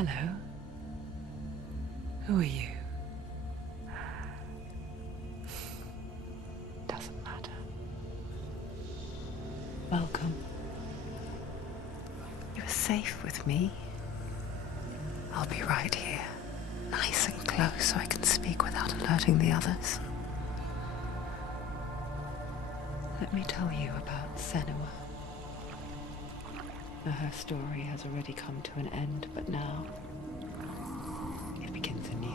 Hello. Who are you? Doesn't matter. Welcome. You're safe with me. I'll be right here, nice and close so I can speak without alerting the others. Let me tell you about Senua. Her story has already come to an end, but now it begins anew.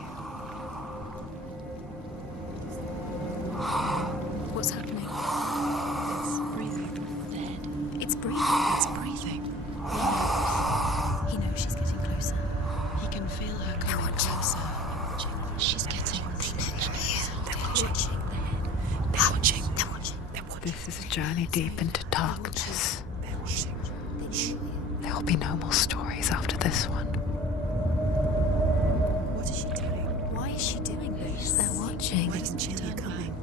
What's happening? It's breathing. Dead. It's breathing. It's breathing. Yeah. He knows she's getting closer. He can feel her coming closer. She's getting closer. They're watching. They're watching. They're watching. This is a journey deep into darkness. They're watching. There will be no more stories after this one. What is she doing? Why is she doing this? They're watching. They can feel her coming.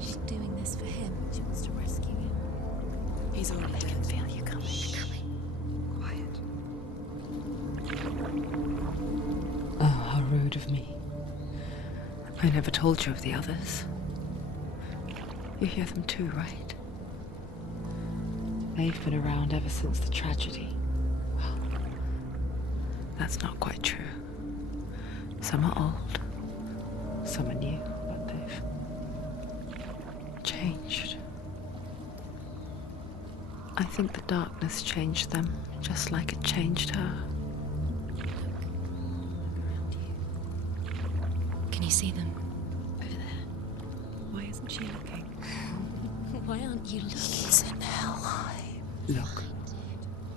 She's doing this for him. She wants to rescue him. He's already dead. I can feel you coming. Quiet. Oh, how rude of me. I never told you of the others. You hear them too, right? They've been around ever since the tragedy. Well, that's not quite true. Some are old, some are new, but they've changed. I think the darkness changed them, just like it changed her. Can you see them? Over there. Why isn't she looking? Why aren't you looking? He's in hell high. Look,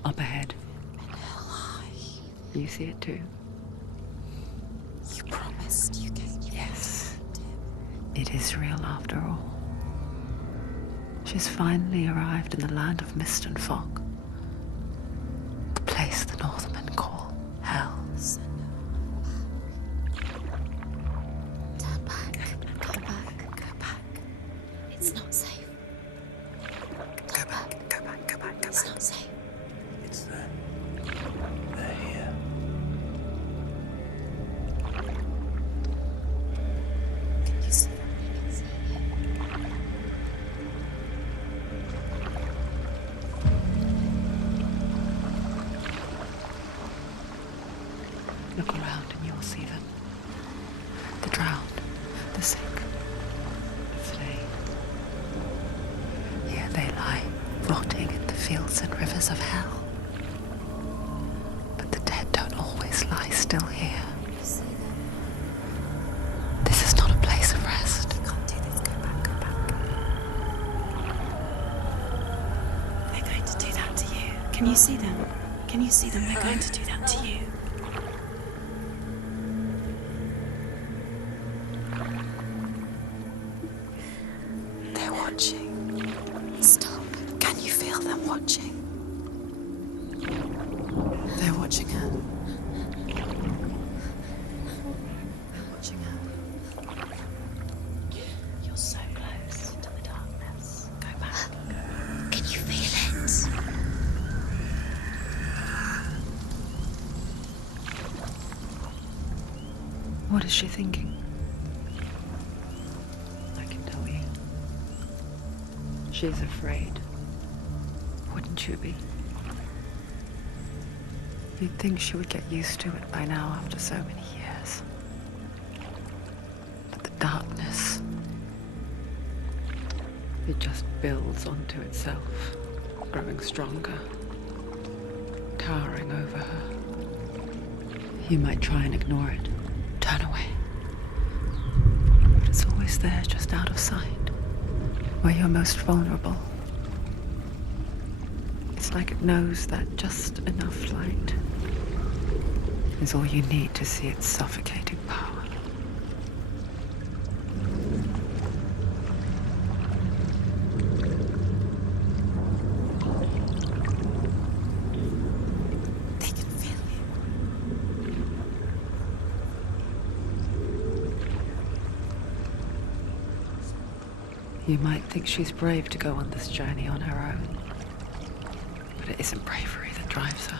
up ahead. In hell high. You see it too? You promised you get Yes. It is real after all. She's finally arrived in the land of mist and fog. The place the Northmen call hell. Turn back. Go back. Go back. It's not safe. Go back. Go back, go back, go It's back. not safe. It's there. They're here. Can you see them? Look around and you'll see them. The drowned, the sick, the slain. Here they lie, rotting in the fields and rivers of hell. But the dead don't always lie still here. You see them? This is not a place of rest. You can't do this. Go back. Go back. They're going to do that to you. Can you see them? Can you see them? They're going to do that to you. They're watching. Stop. Can you feel them watching? They're watching her. They're watching her. You're so close to the darkness. Go back. Can you feel it? What is she thinking? I can tell you. She's afraid. Wouldn't you be? You'd think she would get used to it by now after so many years. But the darkness, it just builds onto itself, growing stronger, towering over her. You might try and ignore it, turn away. But it's always there, just out of sight, where you're most vulnerable. It's like it knows that just enough light is all you need to see its suffocating power. They can feel you. You might think she's brave to go on this journey on her own, but it isn't bravery that drives her.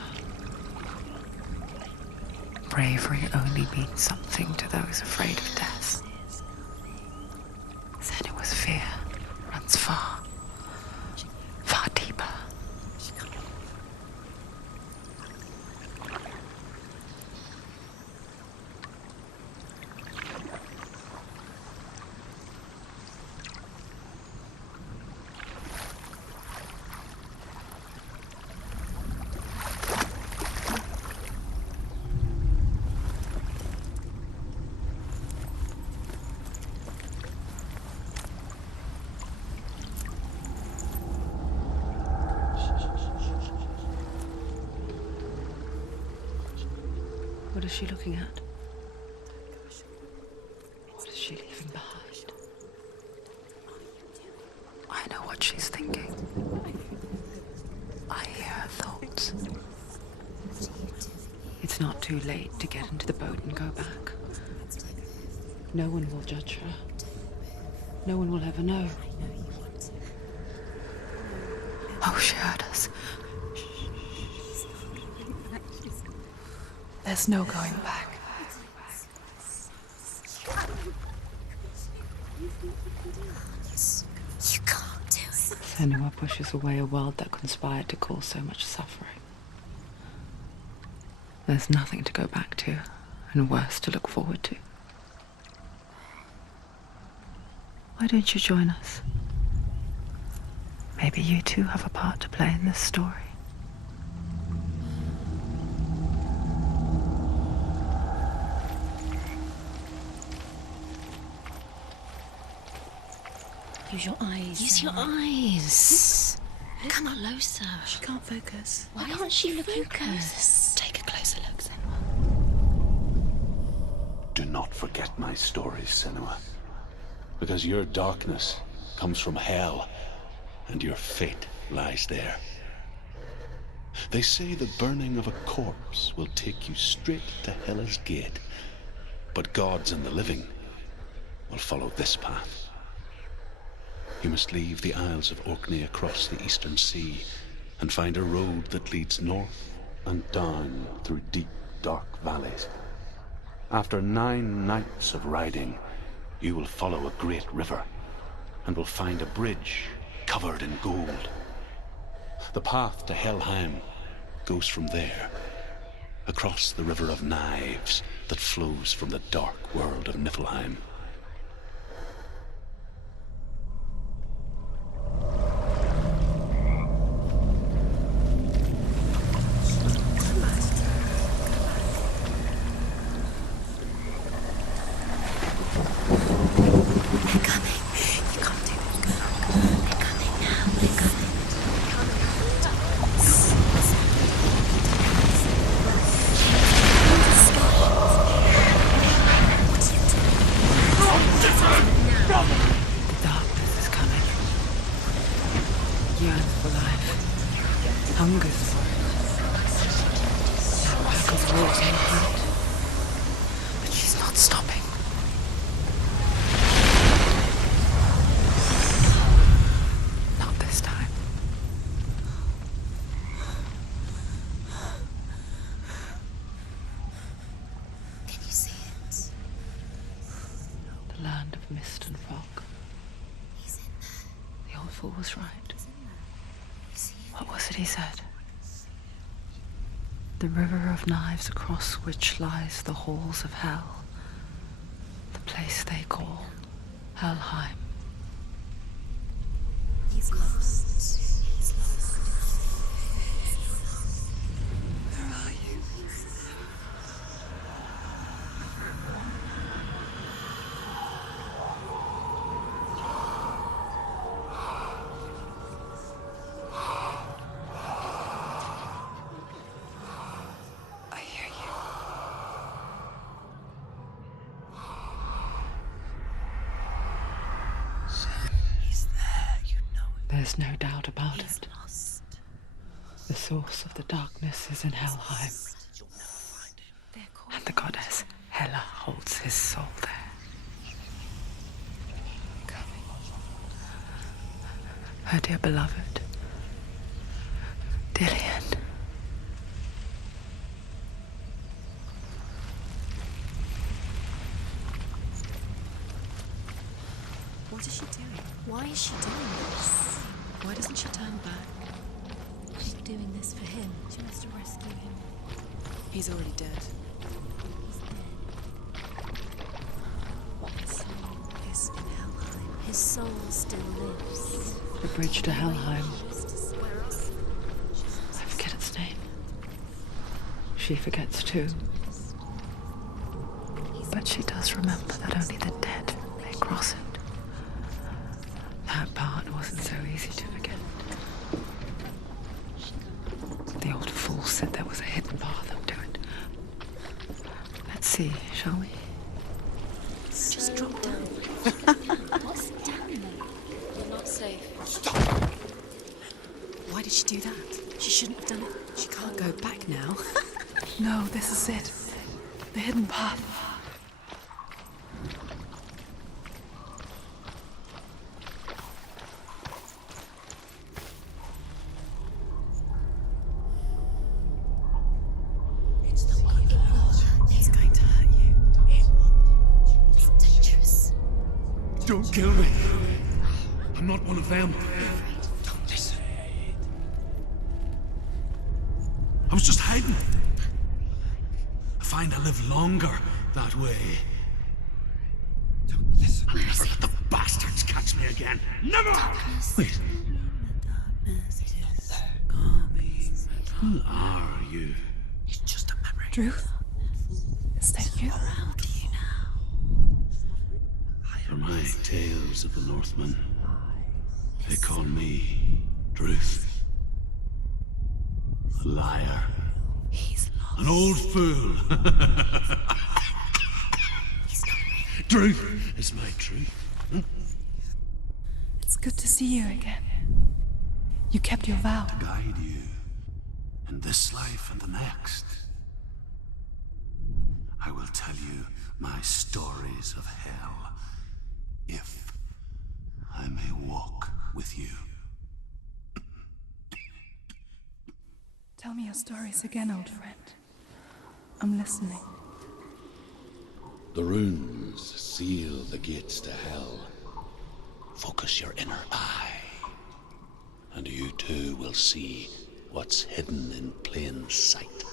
bravery only means something to those afraid of death. Then it was fear, runs far, far deeper. What is she looking at? What is she leaving behind? I know what she's thinking. I hear her thoughts. It's not too late to get into the boat and go back. No one will judge her. No one will ever know. Oh, she heard us. There's no going back. You can't do it. Senua pushes away a world that conspired to cause so much suffering. There's nothing to go back to, and worse to look forward to. Why don't you join us? Maybe you too have a part to play in this story. Use your eyes. Use your eyes. Come closer. She can't focus. Why can't she focus? Take a closer look, Senua. Do not forget my stories, Senua. Because your darkness comes from hell, and your fate lies there. They say the burning of a corpse will take you straight to Hela's gate, but gods and the living will follow this path. You must leave the Isles of Orkney across the eastern sea and find a road that leads north and down through deep, dark valleys. After 9 nights of riding, you will follow a great river and will find a bridge covered in gold. The path to Helheim goes from there, across the River of Knives that flows from the dark world of Niflheim. Mist and fog. The old fool was right. What was it he said? The river of knives across which lies the halls of hell. The place they call Helheim. He's lost. He's lost. Where are you? There's no doubt about it. The source of the darkness is in Helheim. And the goddess Hela holds his soul there. Her dear beloved, Dillian. Why is she doing this? Why doesn't she turn back? She's doing this for him. She wants to rescue him. He's already dead. He's dead. His soul is in Helheim. His soul still lives. The bridge to Helheim. Where else? I forget its name. She forgets too. But she does remember that only the dead may cross it. That part wasn't so easy to forget. The old fool said there was a hidden path up to it. Let's see, shall we? Just drop down. What's down there? You're not safe. Why did she do that? She shouldn't have done it. She can't go back now. No, this is it. The hidden path. It's going to hurt you. It's dangerous. Don't kill me. I'm not one of them. Don't listen. I was just hiding. I find I live longer that way. Don't listen. I'll never let the bastards catch me again. Never! Wait. Who are you? It's just a memory. Druth? Is that you? For my tales of the Northmen, they call me Druth. A liar. He's lost. An old fool. Truth is my truth. It's good to see you again. You kept your vow. Guide you in this life and the next. I will tell you my stories of hell, if I may walk with you. Tell me your stories again, old friend. I'm listening. The runes seal the gates to hell. Focus your inner eye, and you too will see what's hidden in plain sight.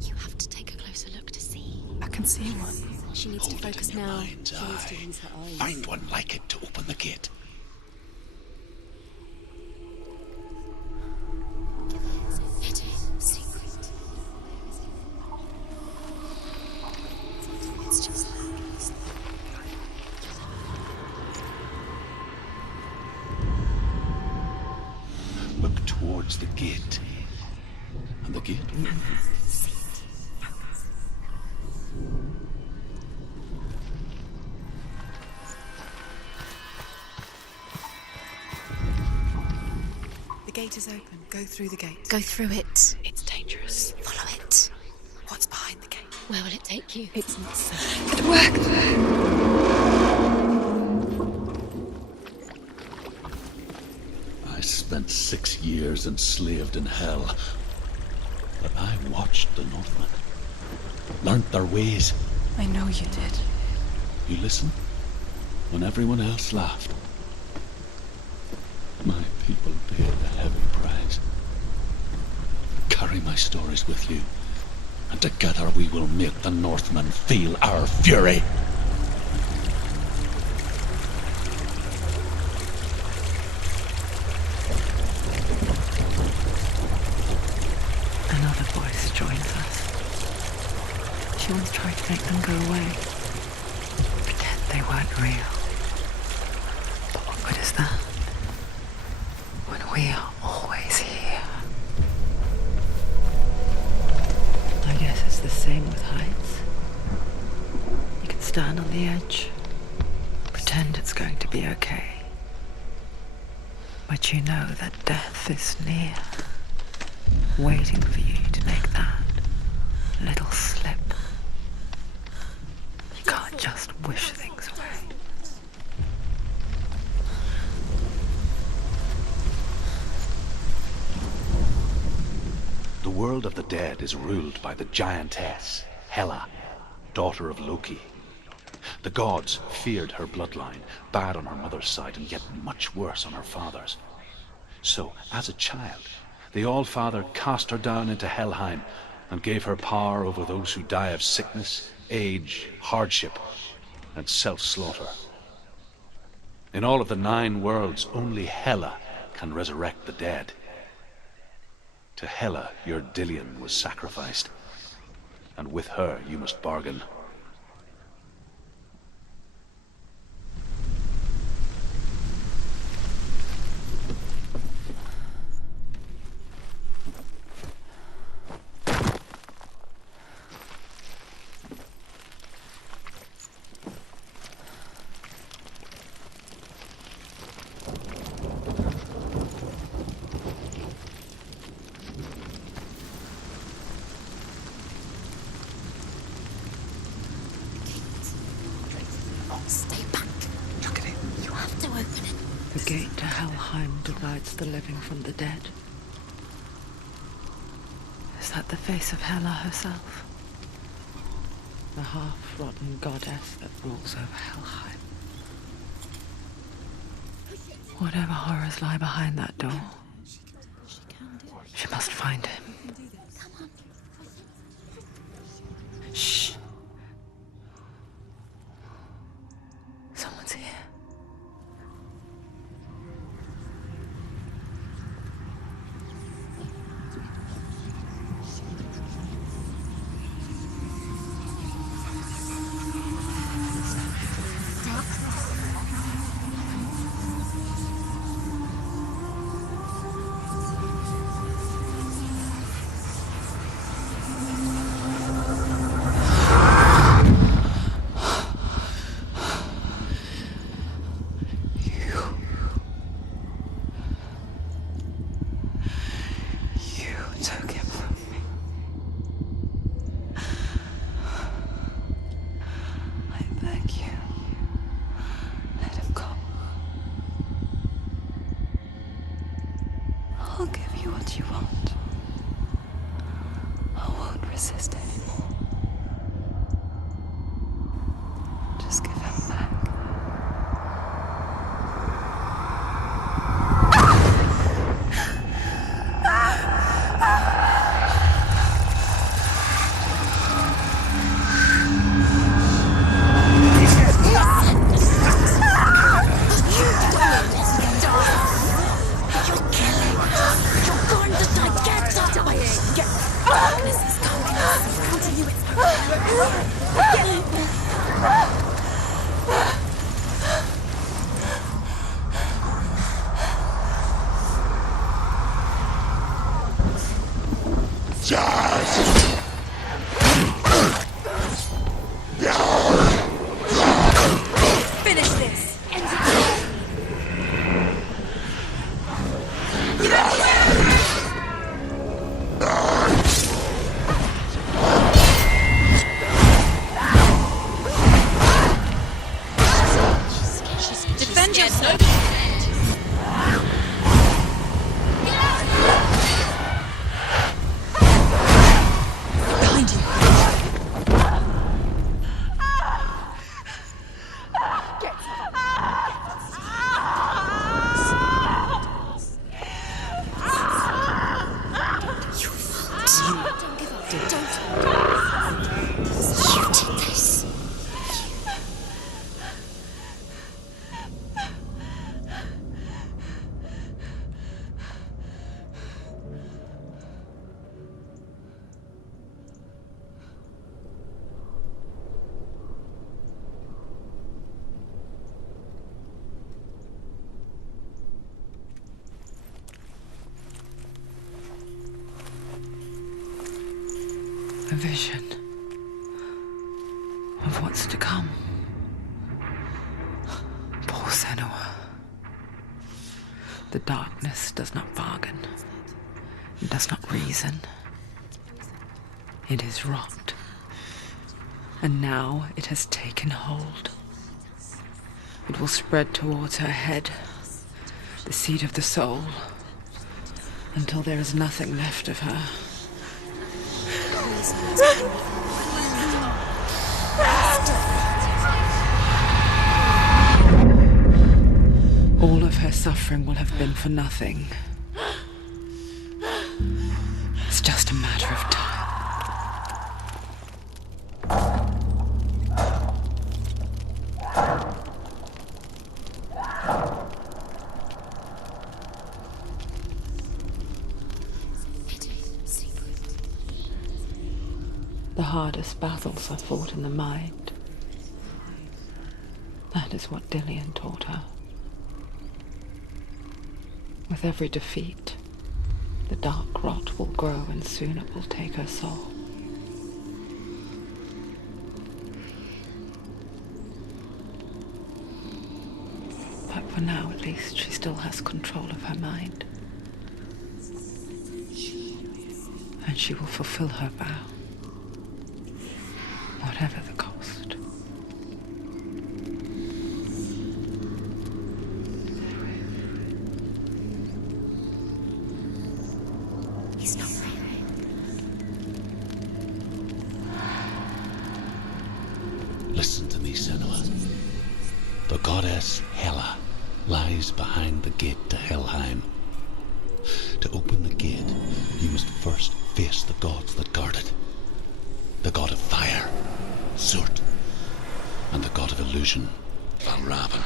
You have to take a closer look to see. I can see one. She needs Hold to it focus in your now. mind's She needs to eye. use her eyes. Find one like it to open the gate. Hidden secret. It's just that. Look towards the gate. And the gate will The gate is open. Go through the gate. Go through it. It's dangerous. Follow it. What's behind the gate? Where will it take you? It's not safe. It worked! I spent 6 years enslaved in hell. But I watched the Northmen. Learnt their ways. I know you did. You listened when everyone else laughed. My people paid a heavy price. Carry my stories with you, and together we will make the Northmen feel our fury. Another voice joins us. She once tried to make them go away. Pretend they weren't real. But what good is that? When we are always here. I guess it's the same with heights. You can stand on the edge, pretend it's going to be okay. But you know that death is near, waiting for you to make that little slip. You can't just wish things away. The world of the dead is ruled by the giantess, Hela, daughter of Loki. The gods feared her bloodline, bad on her mother's side and yet much worse on her father's. So, as a child, the All-Father cast her down into Helheim and gave her power over those who die of sickness, age, hardship, and self-slaughter. In all of the 9 worlds, only Hela can resurrect the dead. To Hela, your Dillion was sacrificed, and with her you must bargain. Stay back. Look at it. You have to open it. The gate to Helheim divides the living from the dead. Is that the face of Hela herself? The half-rotten goddess that rules over Helheim. Whatever horrors lie behind that door, she must find him. Shh. Someone's here. Took him from me. I beg you, let him go. I'll give you what you want. I won't resist anymore. Just give him back. Finish this. Defend yourself. Behind you. Don't give up. Don't. You did this. A vision of what's to come. Poor Senua. The darkness does not bargain. It does not reason. It is rot. And now it has taken hold. It will spread towards her head, the seat of the soul, until there is nothing left of her. All of her suffering will have been for nothing. It's just a matter of time. The hardest battles are fought in the mind. That is what Dillian taught her. With every defeat, the dark rot will grow and soon it will take her soul. But for now, at least, she still has control of her mind. And she will fulfill her vow, whatever the cost. He's not real. Listen to me, Senua. The goddess Hela lies behind the gate to Helheim. To open the gate, you must first face the gods that guard it. The god of fire, Surt, and the god of illusion, Valravn.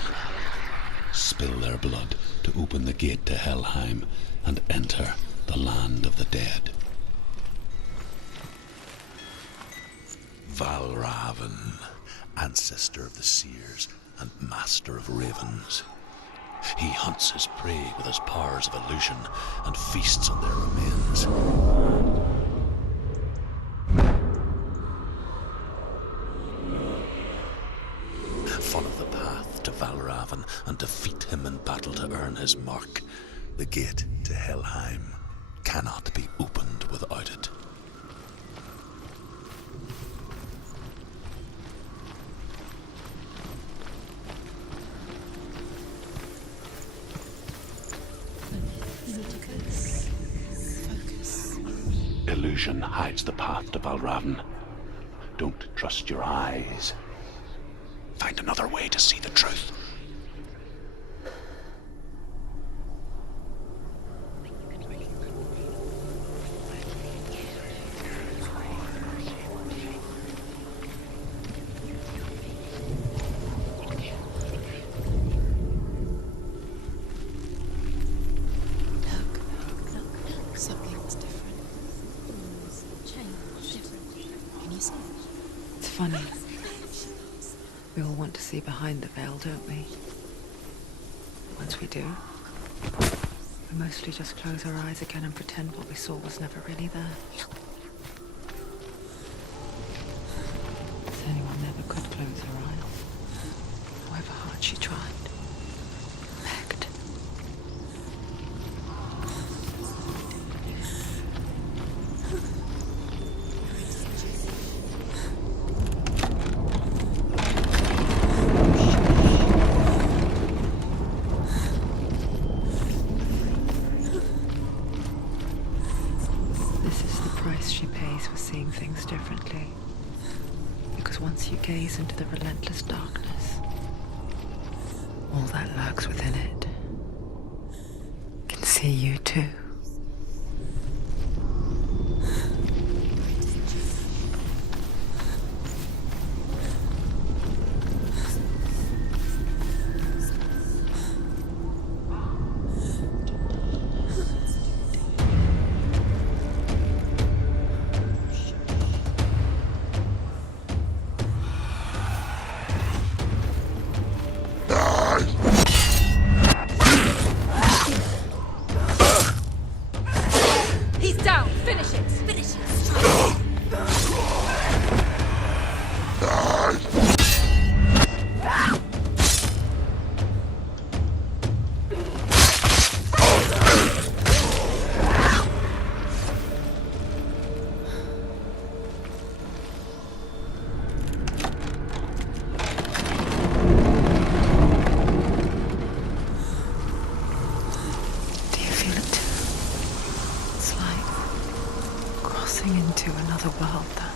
Spill their blood to open the gate to Helheim and enter the land of the dead. Valravn, ancestor of the seers and master of ravens. He hunts his prey with his powers of illusion and feasts on their remains. Follow the path to Valravn and defeat him in battle to earn his mark. The gate to Helheim cannot be opened without it. Focus. Illusion hides the path to Valravn. Don't trust your eyes. Find another way to see the truth. Something's different. Change. Different. Can you see? It's funny. We all want to see behind the veil, don't we? Once we do, we mostly just close our eyes again and pretend what we saw was never really there. Anyone never could close her eyes, however hard she tried. Begged. This is the price she pays for seeing things differently. Because once you gaze into the relentless darkness, all that lurks within it can see you too. He's down! Finish it! Finish it! Do you feel it too? It's like crossing into another world that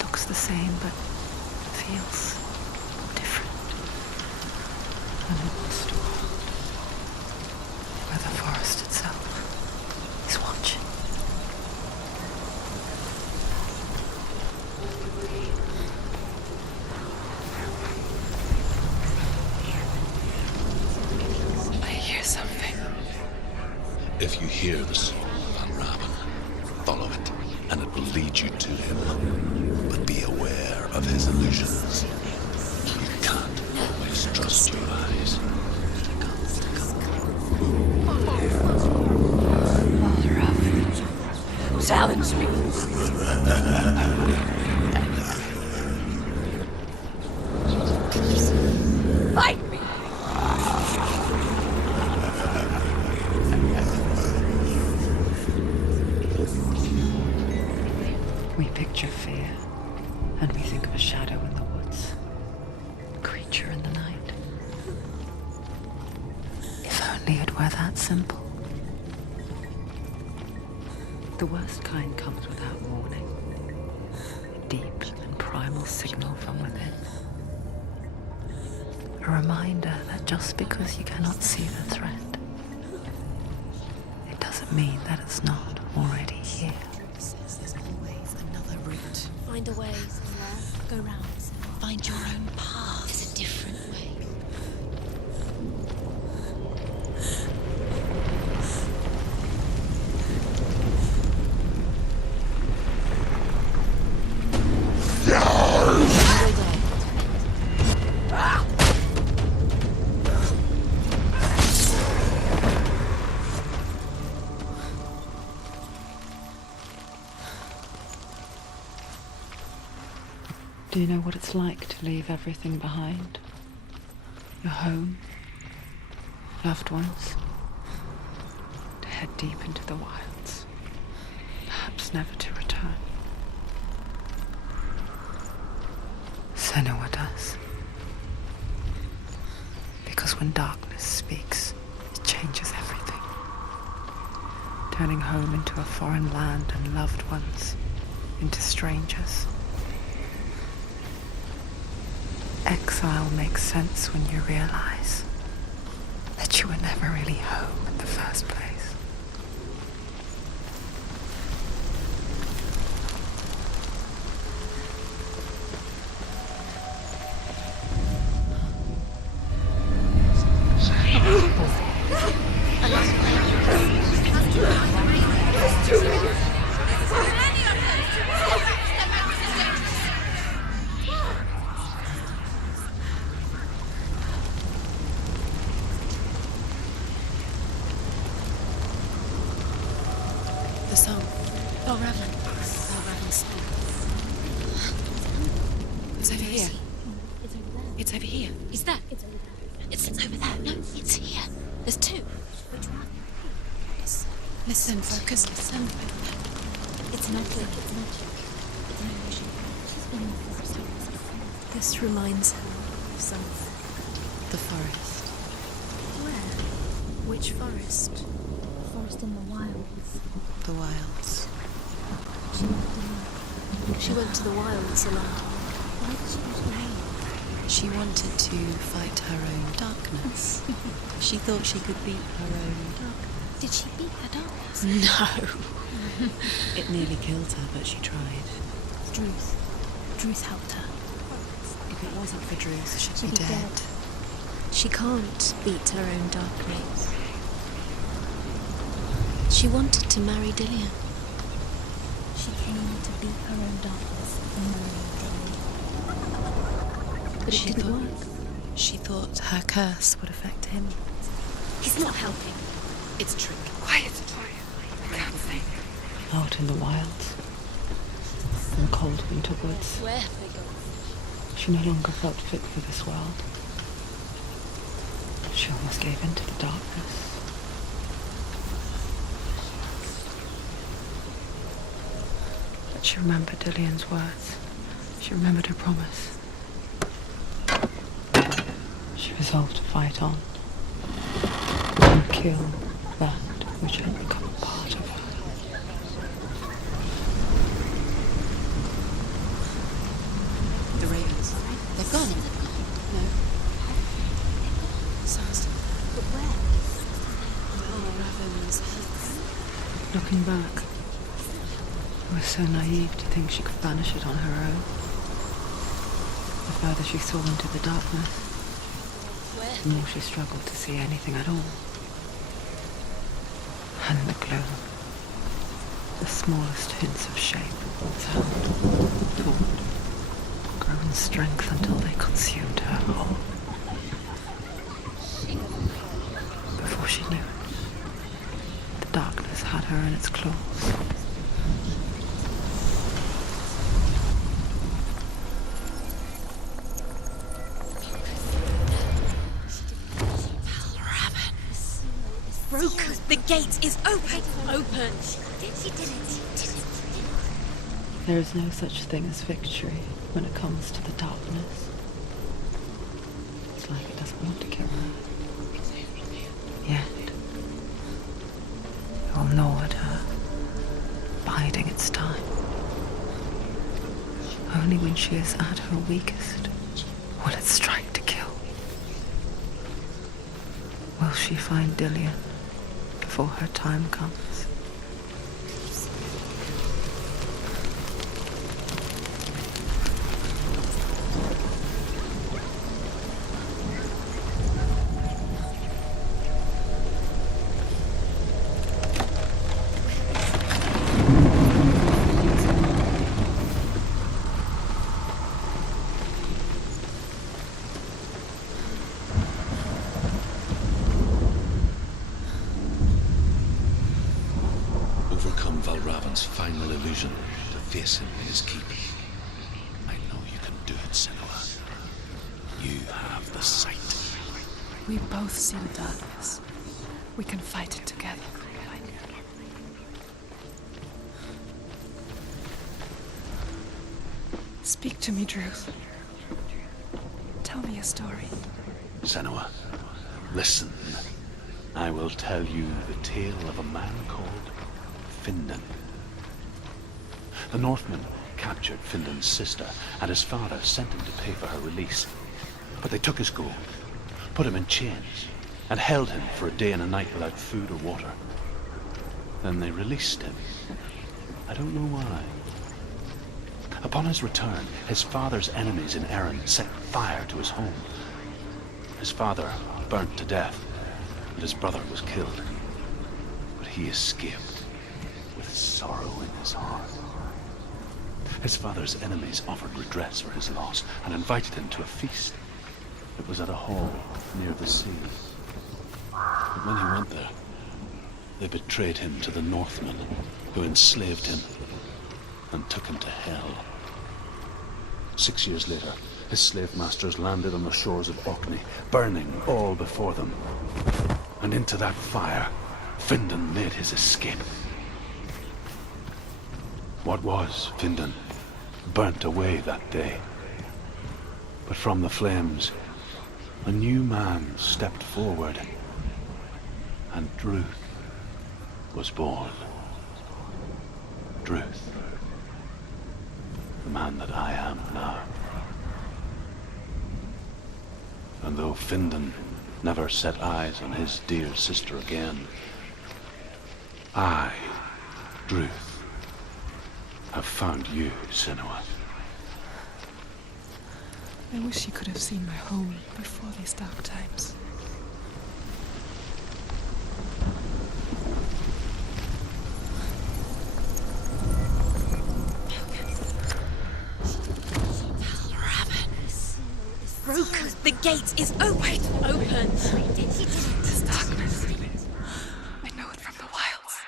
looks the same but feels different. An lost world. If you hear the song of Van Raven, follow it, and it will lead you to him. But be aware of his illusions. You can't always trust your eyes. Silence me. Fight me. We picture fear, and we think of a shadow in the woods, a creature in the night. If only it were that simple. The worst kind comes without warning. A deep and primal signal from within. A reminder that just because you cannot see the threat, it doesn't mean that it's not already here. There's always another route. Find a way. Go round. Find your own path. There's a different way. Do you know what it's like to leave everything behind? Your home, loved ones, to head deep into the wilds, perhaps never to return. Senua does. Because when darkness speaks, it changes everything. Turning home into a foreign land and loved ones into strangers. Exile makes sense when you realize that you were never really home in the first place. The song. Belraven. Belraven's song. It's over here. It's over there. It's over here. Is that? It's over there. It's over there. No, it's here. There's two. Which one? Yes. Listen, focus, listen. It's magic. It's magic. It's an illusion. She's been in the forest. This reminds her of something. The forest. Where? Which forest? Forest in the wilds. The wilds. She went to the wilds a lot. Why did she go to the wilds? She wanted to fight her own darkness. She thought she could beat her own darkness. Did she beat her darkness? No. It nearly killed her, but she tried. Druth. Druth helped her. If it wasn't for Druth, she'd She'd be be dead. dead. She can't beat her own darkness. She wanted to marry Dillian. She came to beat her own darkness and marry. But it didn't work. She thought her curse would affect him. He's not helping. It's a trick. Quiet! I can't think. Out in the wilds, in the cold winter woods, Where have they gone? she no longer felt fit for this world. She almost gave in to the darkness. But she remembered Dillian's words. She remembered her promise. She resolved to fight on and kill that which had become a part of her. The ravens. They've gone. No. Sounds. But where? Oh, ravens. Looking back, it was so naive to think she could banish it on her own. The further she saw into the darkness, the more she struggled to see anything at all. And the gloom. The smallest hints of shape, sound, thought, grow in strength until they consumed her whole. Before she knew it, the darkness had her in its claws. Broken. The gate is open. Open. She did it. There is no such thing as victory when it comes to the darkness. It's like it doesn't want to kill her. Yet, it will gnaw at her, biding its time. Only when she is at her weakest will it strike to kill. Will she find Dillion before her time comes? Overcome Valravan's final illusion to face him in his keep. I know you can do it, Senua. You have the sight. We both see the darkness. We can fight it together. Speak to me, Druth. Tell me a story. Senua, listen. I will tell you the tale of a man called Findan. The Northmen captured Findan's sister, and his father sent him to pay for her release. But they took his gold, put him in chains, and held him for a day and a night without food or water. Then they released him. I don't know why. Upon his return, his father's enemies in Erin set fire to his home. His father burnt to death, and his brother was killed. But he escaped with sorrow in his heart. His father's enemies offered redress for his loss and invited him to a feast. It was at a hall near the sea. But when he went there, they betrayed him to the Northmen, who enslaved him and took him to hell. 6 years later, his slave masters landed on the shores of Orkney, burning all before them. And into that fire, Findan made his escape. What was Findan burnt away that day. But from the flames, a new man stepped forward, and Druth was born. Druth, the man that I am now. And though Findan never set eyes on his dear sister again, I, Druth, have found you, Senua. I wish you could have seen my home before these dark times. Broken. The gate is open. Open. This darkness. I know it from the wilds.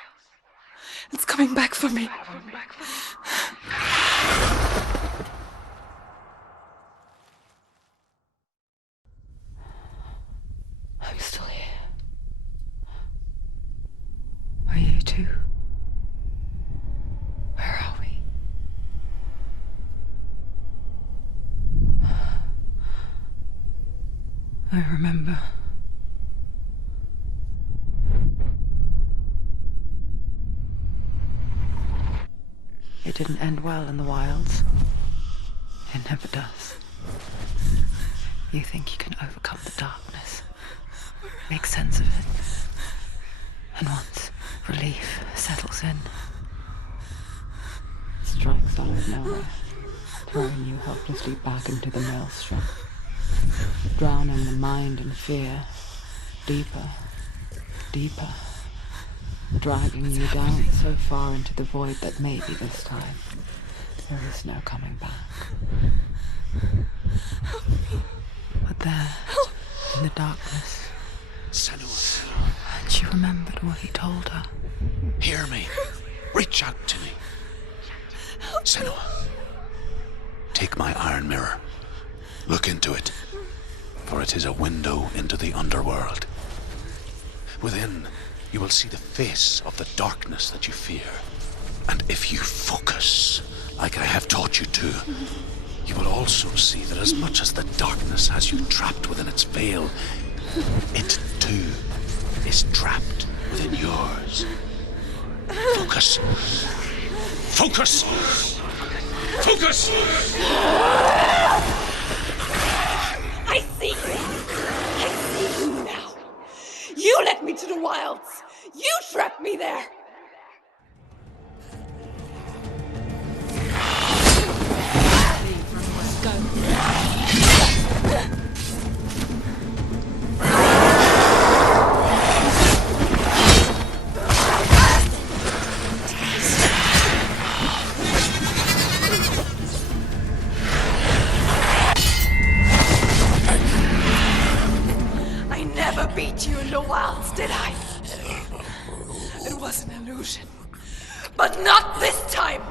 It's coming back for me. I'm still here. Are you too? Where are we? I remember. It didn't end well in the wilds. It never does. You think you can overcome the darkness, make sense of it, and once relief settles in, it strikes out of nowhere, throwing you helplessly back into the maelstrom, drowning the mind in fear, deeper, deeper, dragging you down so far into the void that maybe this time there is no coming back. But there, in the darkness, Senua, she remembered what he told her. hear me. Reach out to me. Senua, take my iron mirror. Look into it, for it is a window into the underworld. Within, you will see the face of the darkness that you fear. And if you focus, like I have taught you to, you will also see that as much as the darkness has you trapped within its veil, it too is trapped within yours. Focus. Focus! Focus! I see you! I see you now! You led me to the wilds! You trapped me there! I never beat you in the wilds, did I? It was an illusion. But not this time!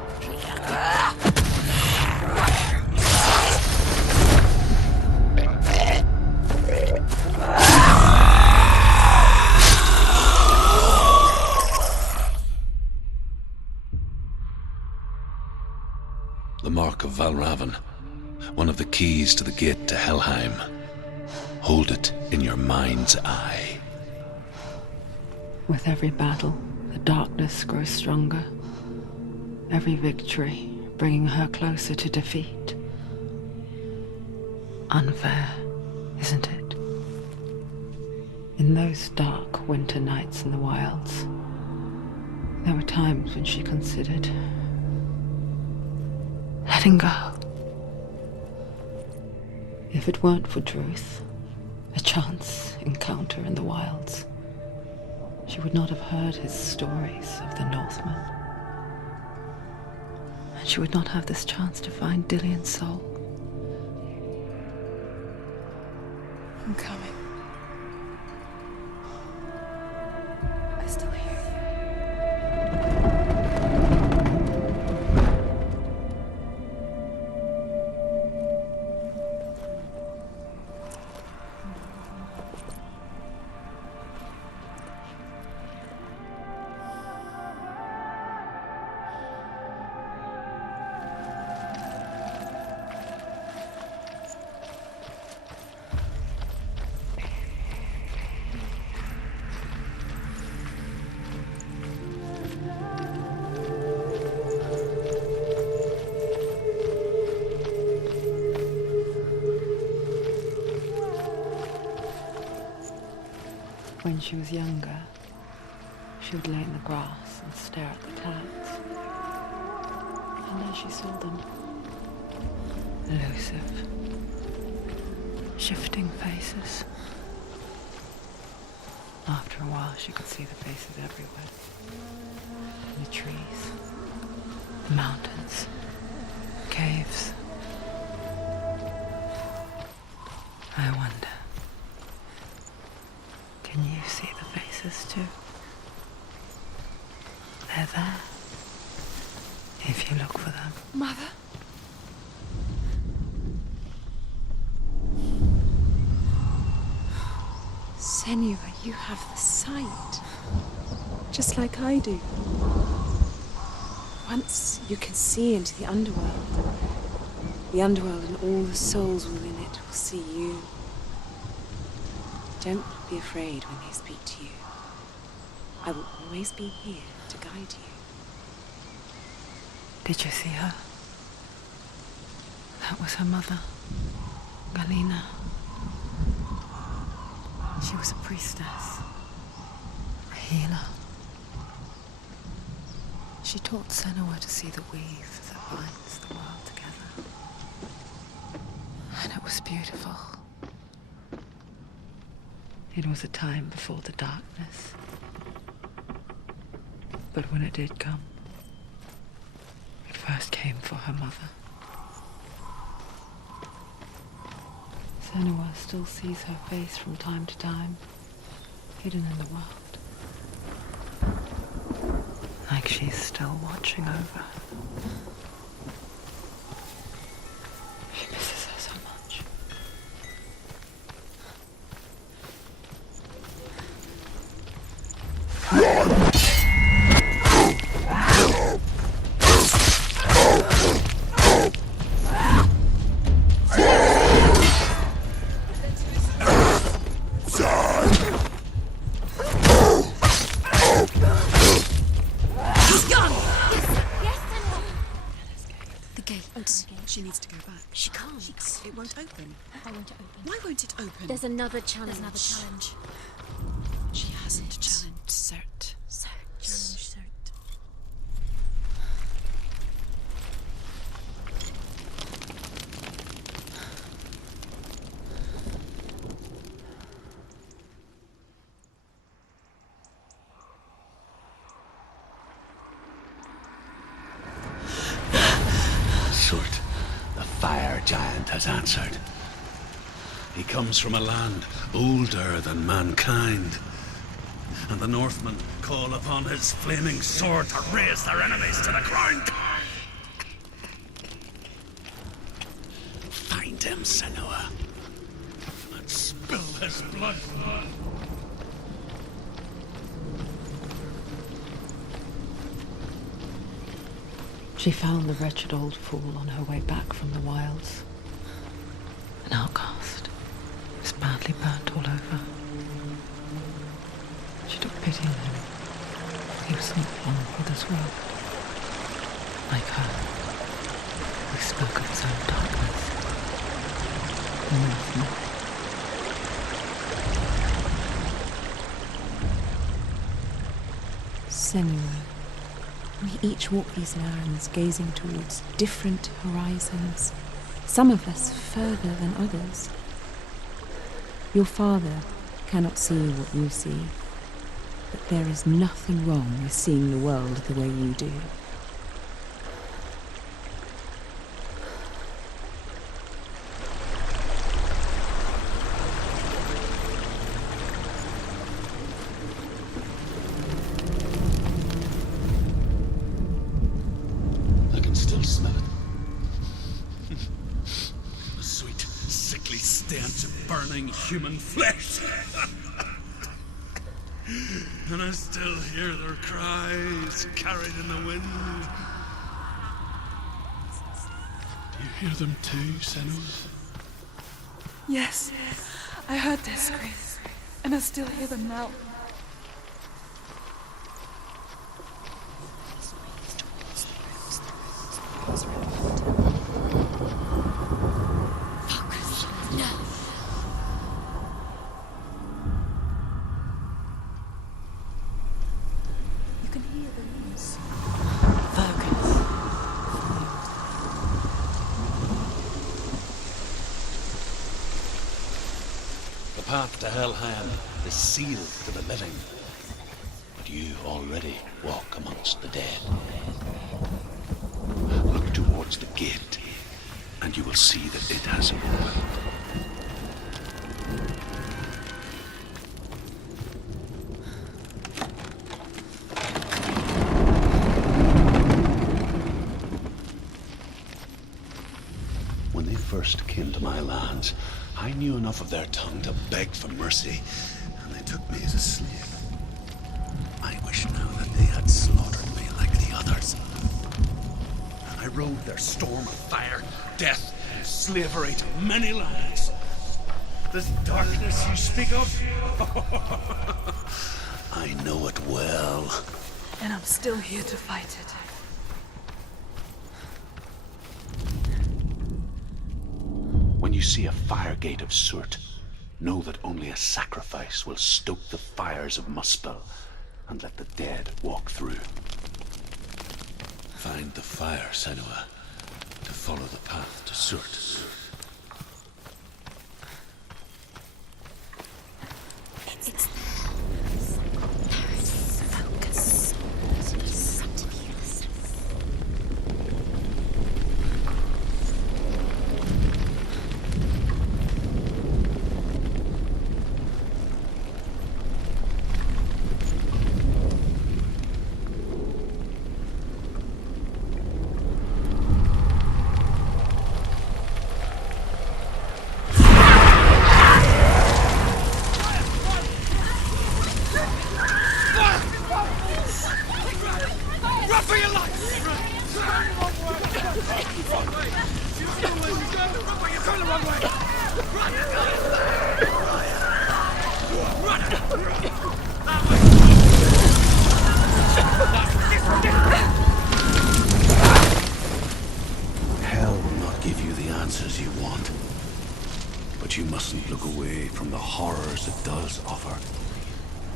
The mark of Valravn, one of the keys to the gate to Helheim. Hold it in your mind's eye. With every battle, the darkness grows stronger. Every victory bringing her closer to defeat. Unfair, isn't it? In those dark winter nights in the wilds, there were times when she considered letting go. If it weren't for Druth, a chance encounter in the wilds, she would not have heard his stories of the Northmen. And she would not have this chance to find Dillion's soul. I'm coming. I still hear you. When she was younger, she would lay in the grass and stare at the clouds. And as she saw them, elusive, shifting faces. After a while, she could see the faces everywhere. In the trees, the mountains, caves. I wonder, can you see the faces too? They're there, if you look for them. Mother? Senua, you have the sight. Just like I do. Once you can see into the underworld. The underworld and all the souls within it will see you. Don't be afraid when they speak to you. I will always be here to guide you. Did you see her? That was her mother, Galena. She was a priestess, a healer. She taught Senua to see the weave that binds the world together. And it was beautiful. It was a time before the darkness. But when it did come, it first came for her mother. Senua still sees her face from time to time, hidden in the world. Like she's still watching over her. She misses her so much. The gate. She needs to go back. She can't. It won't open. Why won't it open? Why won't it open? There's another challenge. She hasn't challenged Cert. Challenge Cert. Surt, the fire giant, has answered. He comes from a land older than mankind. And the Northmen call upon his flaming sword to raise their enemies to the ground. Find him, Senua, and spill his blood. She found the wretched old fool on her way back from the wilds. An outcast. He was badly burnt all over. She took pity on him. He was not long for this world. Like her, he spoke of his own darkness. The Northman. Senua, we each walk these lands gazing towards different horizons, some of us further than others. Your father cannot see what you see, but there is nothing wrong with seeing the world the way you do. I can still smell it. The sweet, sickly stench of burning human flesh. And I still hear their cries carried in the wind. You hear them too, Senua? Yes, I heard their screams, and I still hear them now. You can hear the leaves. The path to Helheim is sealed to the living. But you already walk amongst the dead. Look towards the gate, and you will see that it has opened. When they first came to my lands, I knew enough of their tongue to beg for mercy, and they took me as a slave. I wish now that they had slaughtered me like the others. I rode their storm of fire, death, and slavery to many lands. This darkness you speak of, I know it well. And I'm still here to fight it. When you see a fire gate of Surt, know that only a sacrifice will stoke the fires of Muspel and let the dead walk through. Find the fire, Senua, to follow the path to Surt. It's there. There it is. Focus. Run for your life! You're going the wrong way! Hell will not give you the answers you want. But you mustn't look away from the horrors it does offer.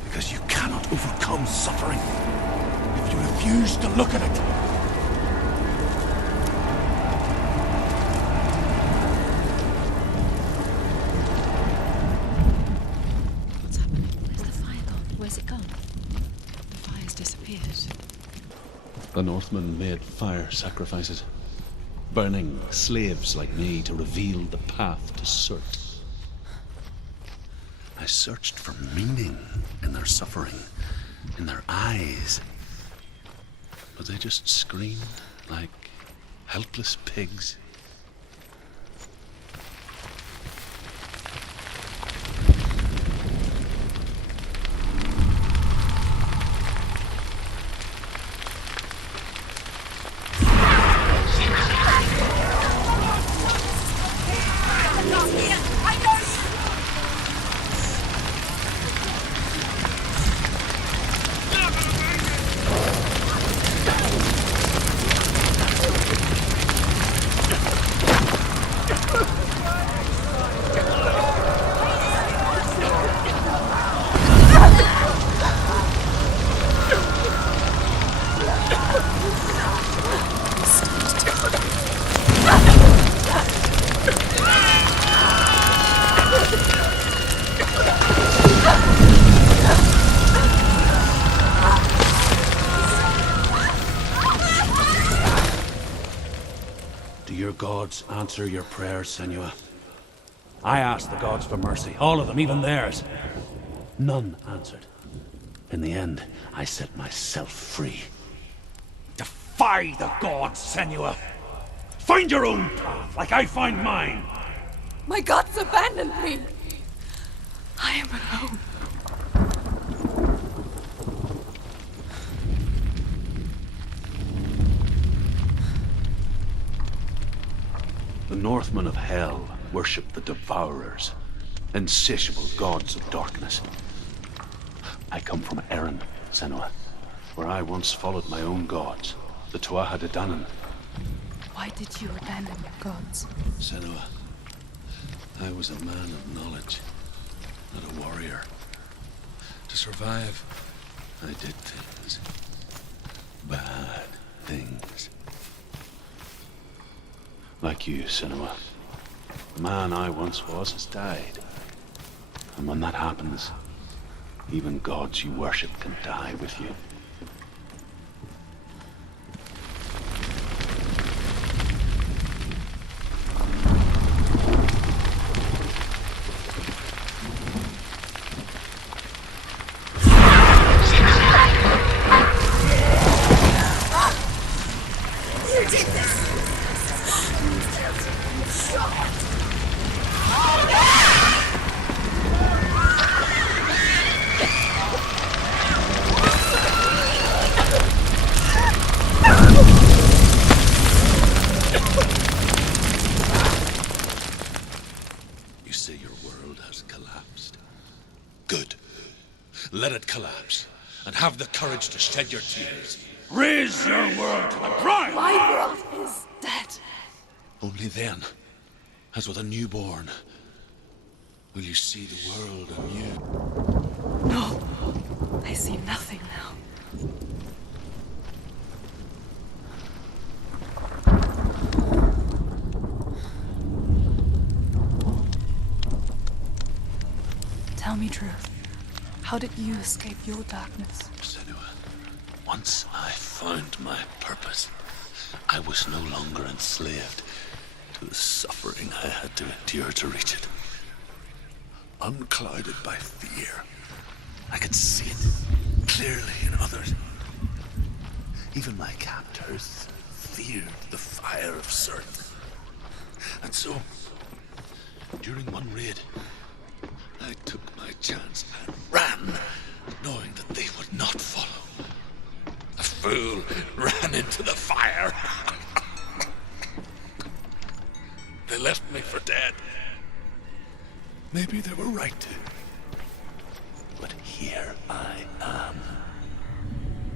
Because you cannot overcome suffering if you refuse to look at it. What's happening? Where's the fire gone? Where's it gone? The fire's disappeared. The Northmen made fire sacrifices, burning slaves like me to reveal the path to Surt. I searched for meaning in their suffering, in their eyes. But they just screamed like helpless pigs. Do your gods answer your prayers, Senua? I asked the gods for mercy, all of them, even theirs. None answered. In the end, I set myself free. Defy the gods, Senua! Find your own path, like I find mine! My gods abandoned me. I am alone. The Northmen of Hell worship the Devourers, insatiable gods of darkness. I come from Erin, Senua, where I once followed my own gods, the Tuatha De Danann. Why did you abandon your gods? Senua, I was a man of knowledge, not a warrior. To survive, I did things. Bad things. Like you, Senua. The man I once was has died. And when that happens, even gods you worship can die with you. You say your world has collapsed. Good. Let it collapse, and have the courage to shed your tears. Raise your world to the ground! My world is dead. Only then, as with a newborn, will you see the world anew. No, I see nothing now. Tell me truth. How did you escape your darkness? Senua, once I found my purpose, I was no longer enslaved to the suffering I had to endure to reach it. Unclouded by fear, I could see it clearly in others. Even my captors feared the fire of Surt. And so, during one raid, I took my chance and ran, knowing that they would not follow. A fool ran into the fire. They left me for dead. Maybe they were right to. But here I am.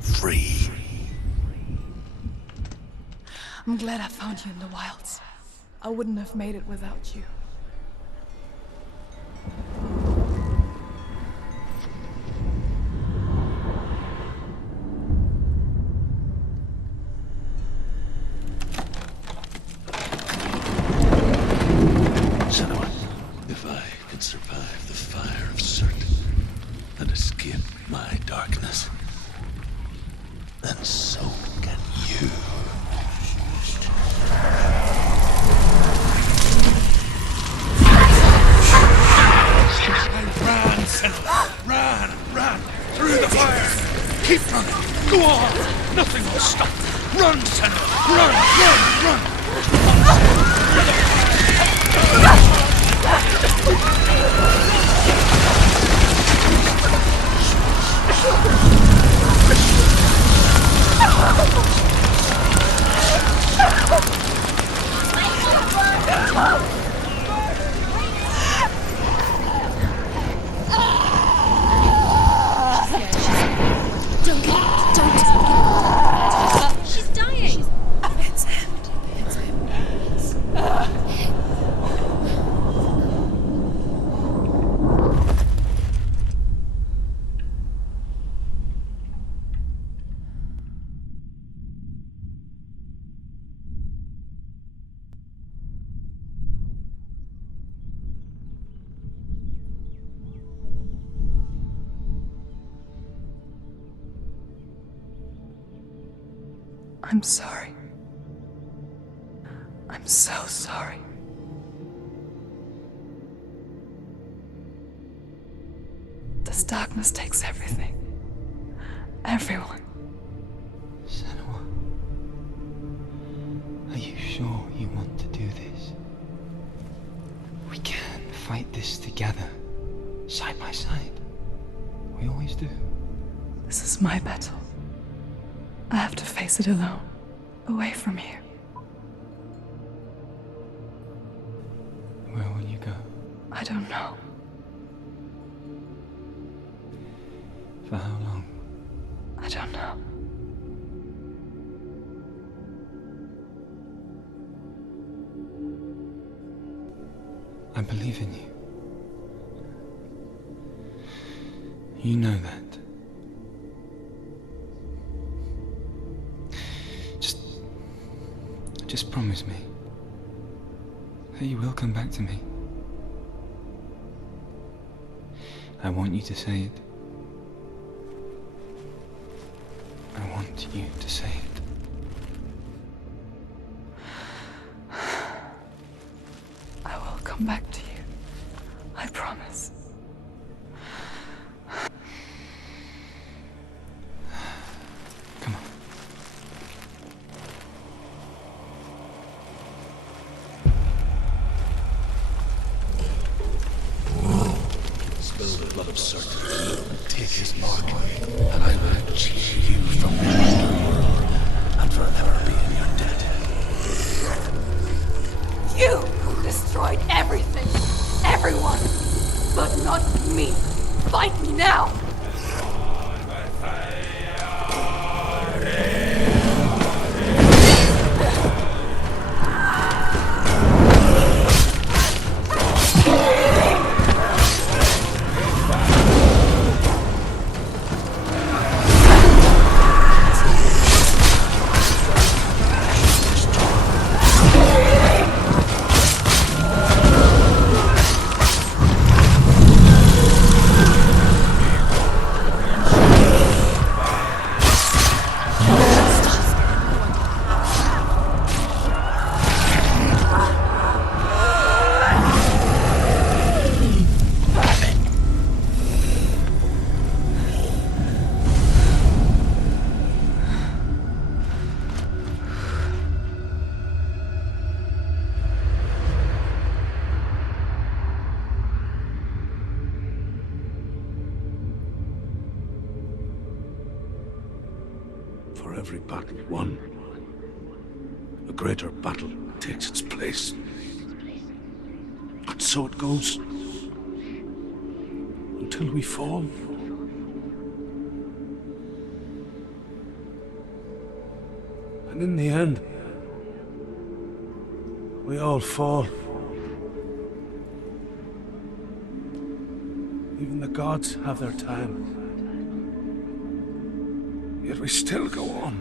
Free. I'm glad I found you in the wilds. I wouldn't have made it without you. Senua, if I can survive the fire of Surt and escape my darkness, then so can you. Run, Senua! Run! Through the fire! Keep running! Go on! Nothing will stop! Run, Senua! Run! She's dying. It's him. It's him. I'm sorry. I'm so sorry. This darkness takes everything. Everyone. Senua, are you sure you want to do this? We can fight this together, side by side. We always do. This is my battle. I have to face it alone, away from here. Where will you go? I don't know. For how long? I don't know. I believe in you. You know that. Just promise me that you will come back to me. I want you to say it. I want you to say it. I will come back to you. I promise. Come on. Spill the blood of Surt, take his mark, and I will cheer you from the underworld and forever be in your debt. You destroyed everything. For every battle won, a greater battle takes its place. And so it goes. Until we fall. And in the end, we all fall. Even the gods have their time. Yet we still go on.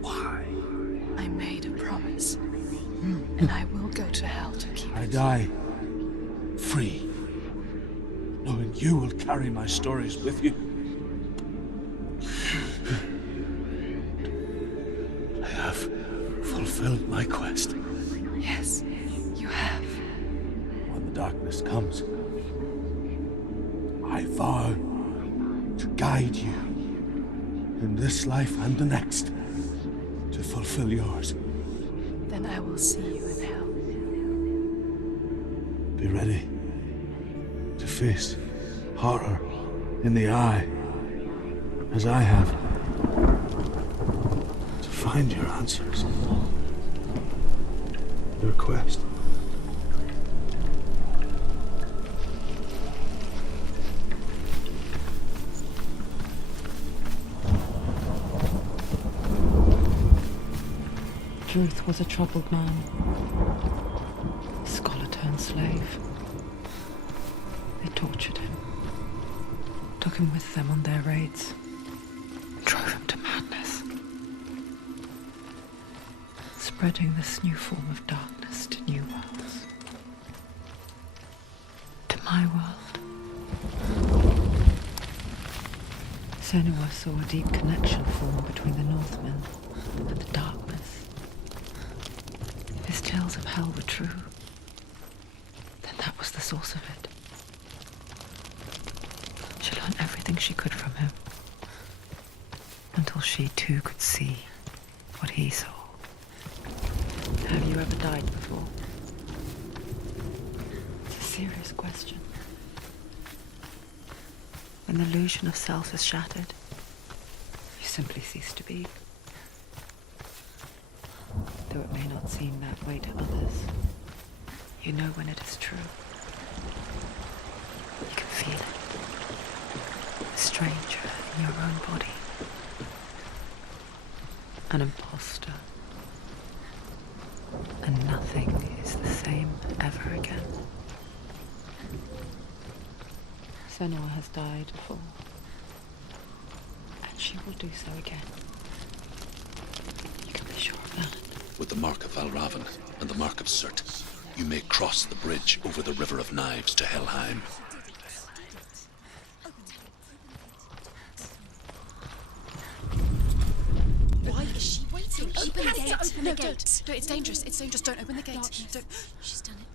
Why? I made a promise. And I will go to hell to keep I it. die free, knowing you will carry my stories with you. I have fulfilled my quest. Yes, you have. When the darkness comes, I vow to guide you in this life and the next to fulfill yours. Then I will see you in hell. Be ready to face horror in the eye, as I have, to find your answers, your quest. Druth was a troubled man. Scholar turned slave. They tortured him. Took him with them on their raids. Drove him to madness. Spreading this new form of darkness to new worlds. To my world. Senua saw a deep connection form between the Northmen and the darkness. His tales of hell were true, then that was the source of it. She learned everything she could from him, until she too could see what he saw. Have you ever died before? It's a serious question. When the illusion of self is shattered, you simply cease to be. Though it may not seem that way to others, you know when it is true. You can feel it. A stranger in your own body. An imposter. And nothing is the same ever again. Senua has died before. And she will do so again. You can be sure of that. With the mark of Valravan and the mark of Surt, you may cross the bridge over the River of Knives to Helheim. Why is she waiting? Open the gate. Open the gate. Don't. It's dangerous. It's dangerous. Don't open the gate. Don't. She's done it.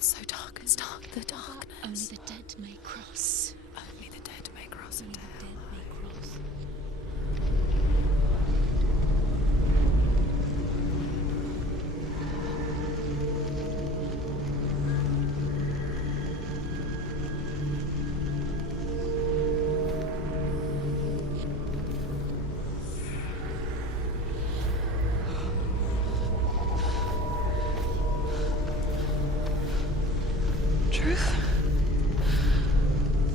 So dark. It's dark. The darkness. Only the dead may cross. Only the dead may cross Only into the hell. dead may cross. Truth?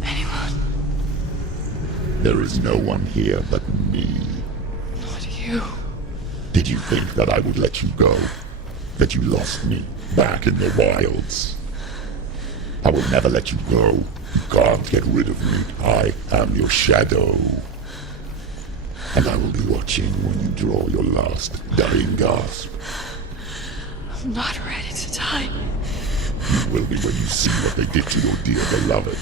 Anyone? There is no one here but me. Not you. Did you think that I would let you go? That you lost me back in the wilds? I will never let you go. You can't get rid of me. I am your shadow. And I will be watching when you draw your last dying gasp. I'm not ready to die. You will be when you see what they did to your dear beloved.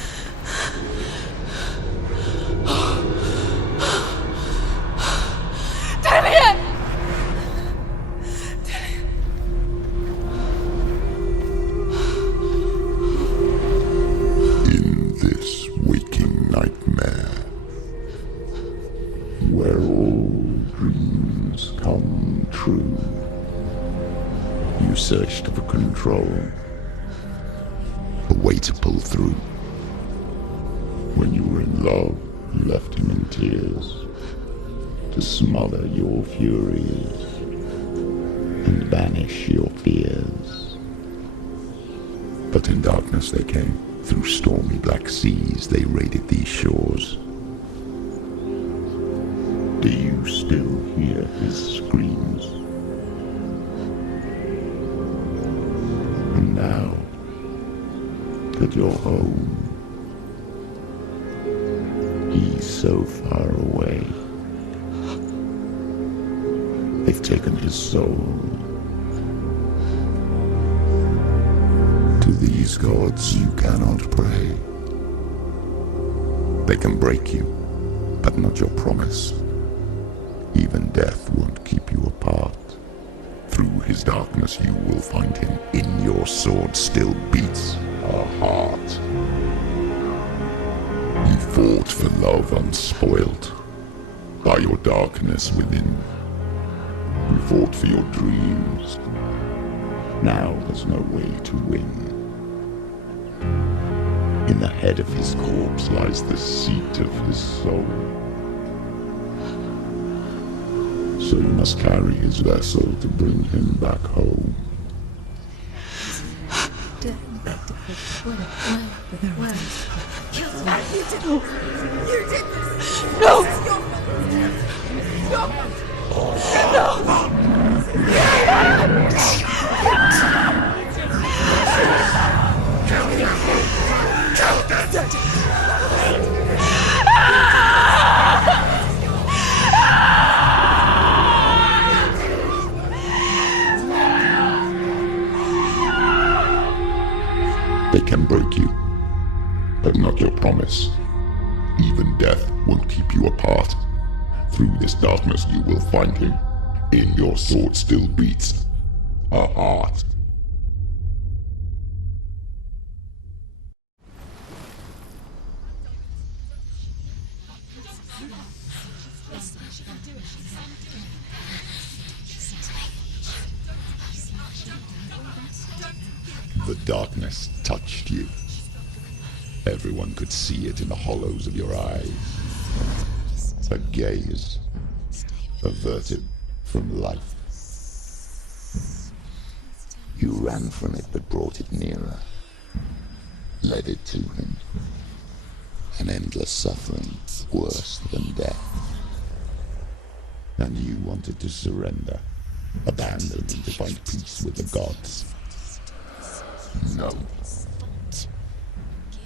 In this waking nightmare, where all dreams come true, You searched for control, a way to pull through. When you were in love, you left him in tears to smother your furies and banish your fears. But in darkness they came, through stormy black seas they raided these shores. Do you still hear his screams? And now that you're home, he's so far away. They've taken his soul. To these gods you cannot pray. They can break you, but not your promise. Even death won't keep you apart. Through his darkness you will find him. In your sword still beats a heart. You fought for love unspoilt by your darkness within. You fought for your dreams. Now there's no way to win. In the head of his corpse lies the seat of his soul. So you must carry his vessel to bring him back home. You did this! No! They can break you, but not your promise. Even death won't keep you apart. Through this darkness you will find him. In your sword still beats a heart. The darkness touched you. Everyone could see it in the hollows of your eyes. A gaze averted from life. You ran from it but brought it nearer. Led it to him. An endless suffering worse than death. And you wanted to surrender. Abandon and to find peace with the gods. No.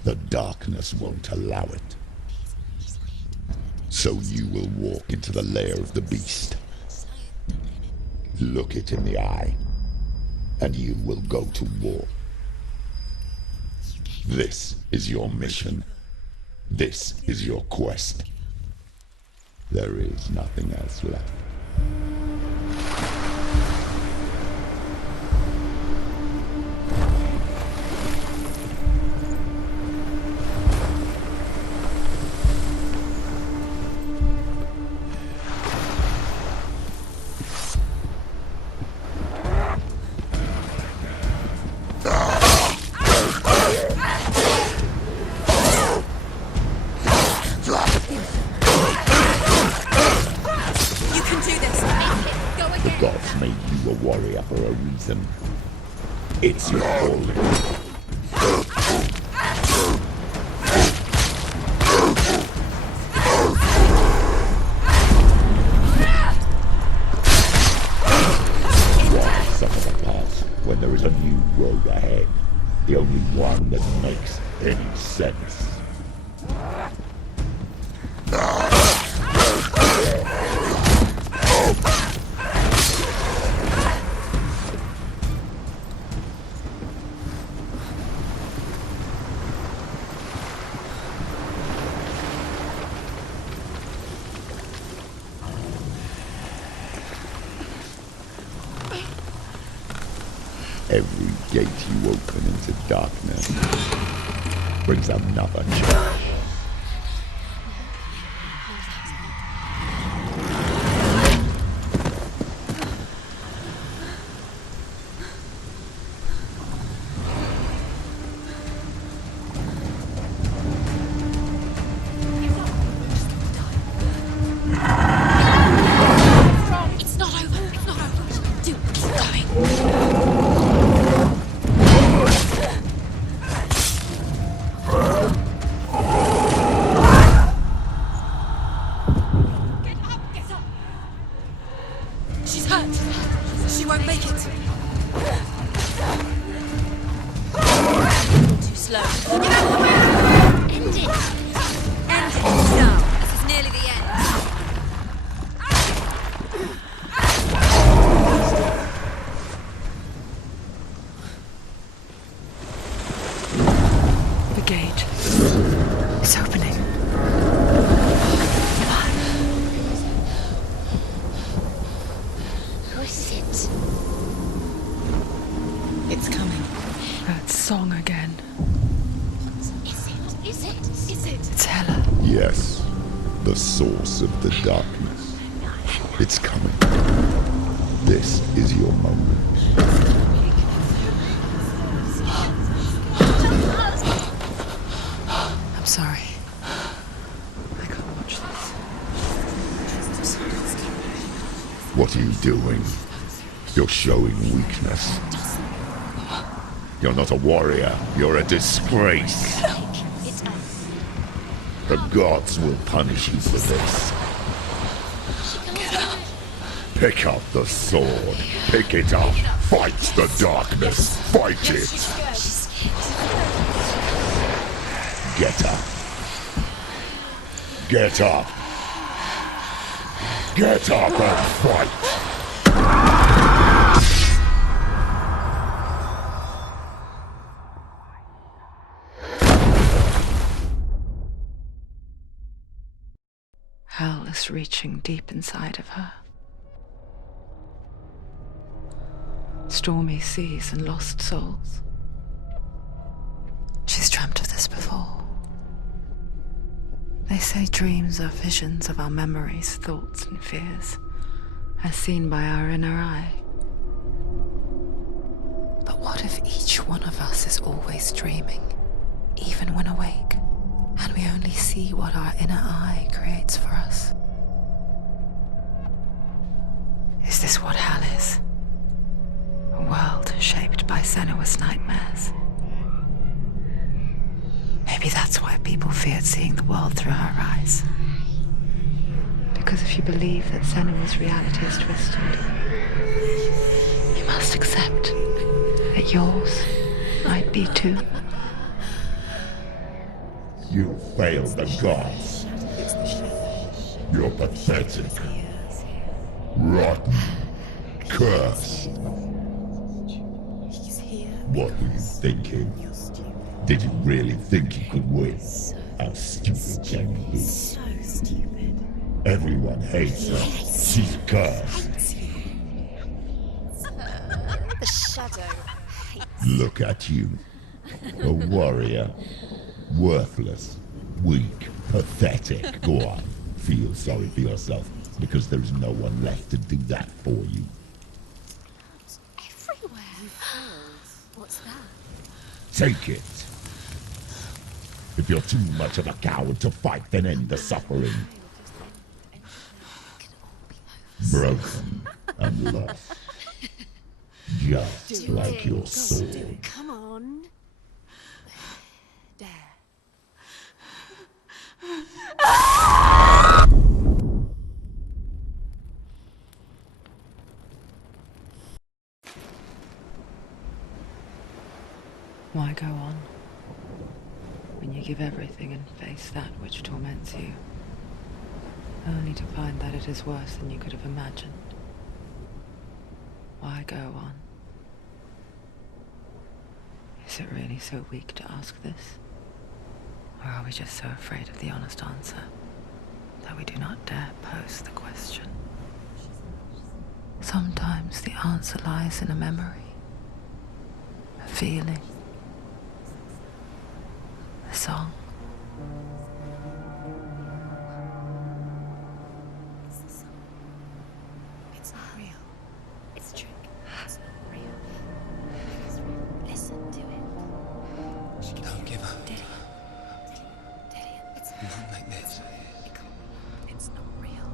The darkness won't allow it. So you will walk into the lair of the beast. Look it in the eye, and you will go to war. This is your mission. This is your quest. There is nothing else left. It's your calling. Why suffer the past when there is a new road ahead? The only one that makes any sense. Every gate you open into darkness brings another church. Too slow. End it! End it! Now! This is nearly the end. The gate. It's opening. Who is it? It's coming. That song again. Is it? Is it? Is it? It's Hela. Yes, the source of the darkness. It's coming. This is your moment. I'm sorry. I can't watch this. What are you doing? You're showing weakness. You're not a warrior. You're a disgrace. The gods will punish you for this. Pick up the sword. Pick it up. Fight the darkness. Fight it. Get up. Get up. Get up and fight. Hell is reaching deep inside of her. Stormy seas and lost souls. She's dreamt of this before. They say dreams are visions of our memories, thoughts, and fears, as seen by our inner eye. But what if each one of us is always dreaming, even when awake, and we only see what our inner eye creates for us? Is this what hell is? A world shaped by Senua's nightmares. Maybe that's why people feared seeing the world through her eyes. Because if you believe that Senua's reality is twisted, you must accept that yours might be too. You failed the gods. You're pathetic. Rotten. Cursed. What were you thinking? Did you really think you could win? How stupid can you be? So stupid. Everyone hates her. She's cursed. The shadow hates. Look at you. A warrior. Worthless. Weak. Pathetic. Go on. Feel sorry for yourself, because there is no one left to do that for you. Everywhere. What's that? Take it. If you're too much of a coward to fight, then end the suffering. Broken and lost. Just like your sword. Come on. There. Why go on when you give everything and face that which torments you, only to find that it is worse than you could have imagined? Why go on? Is it really so weak to ask this? Or are we just so afraid of the honest answer that we do not dare pose the question? Sometimes the answer lies in a memory, a feeling, a song. It's not real. It's a trick. It's not real. It's real. Listen to it. Don't give up. Did it? It's Not like this. It's not real.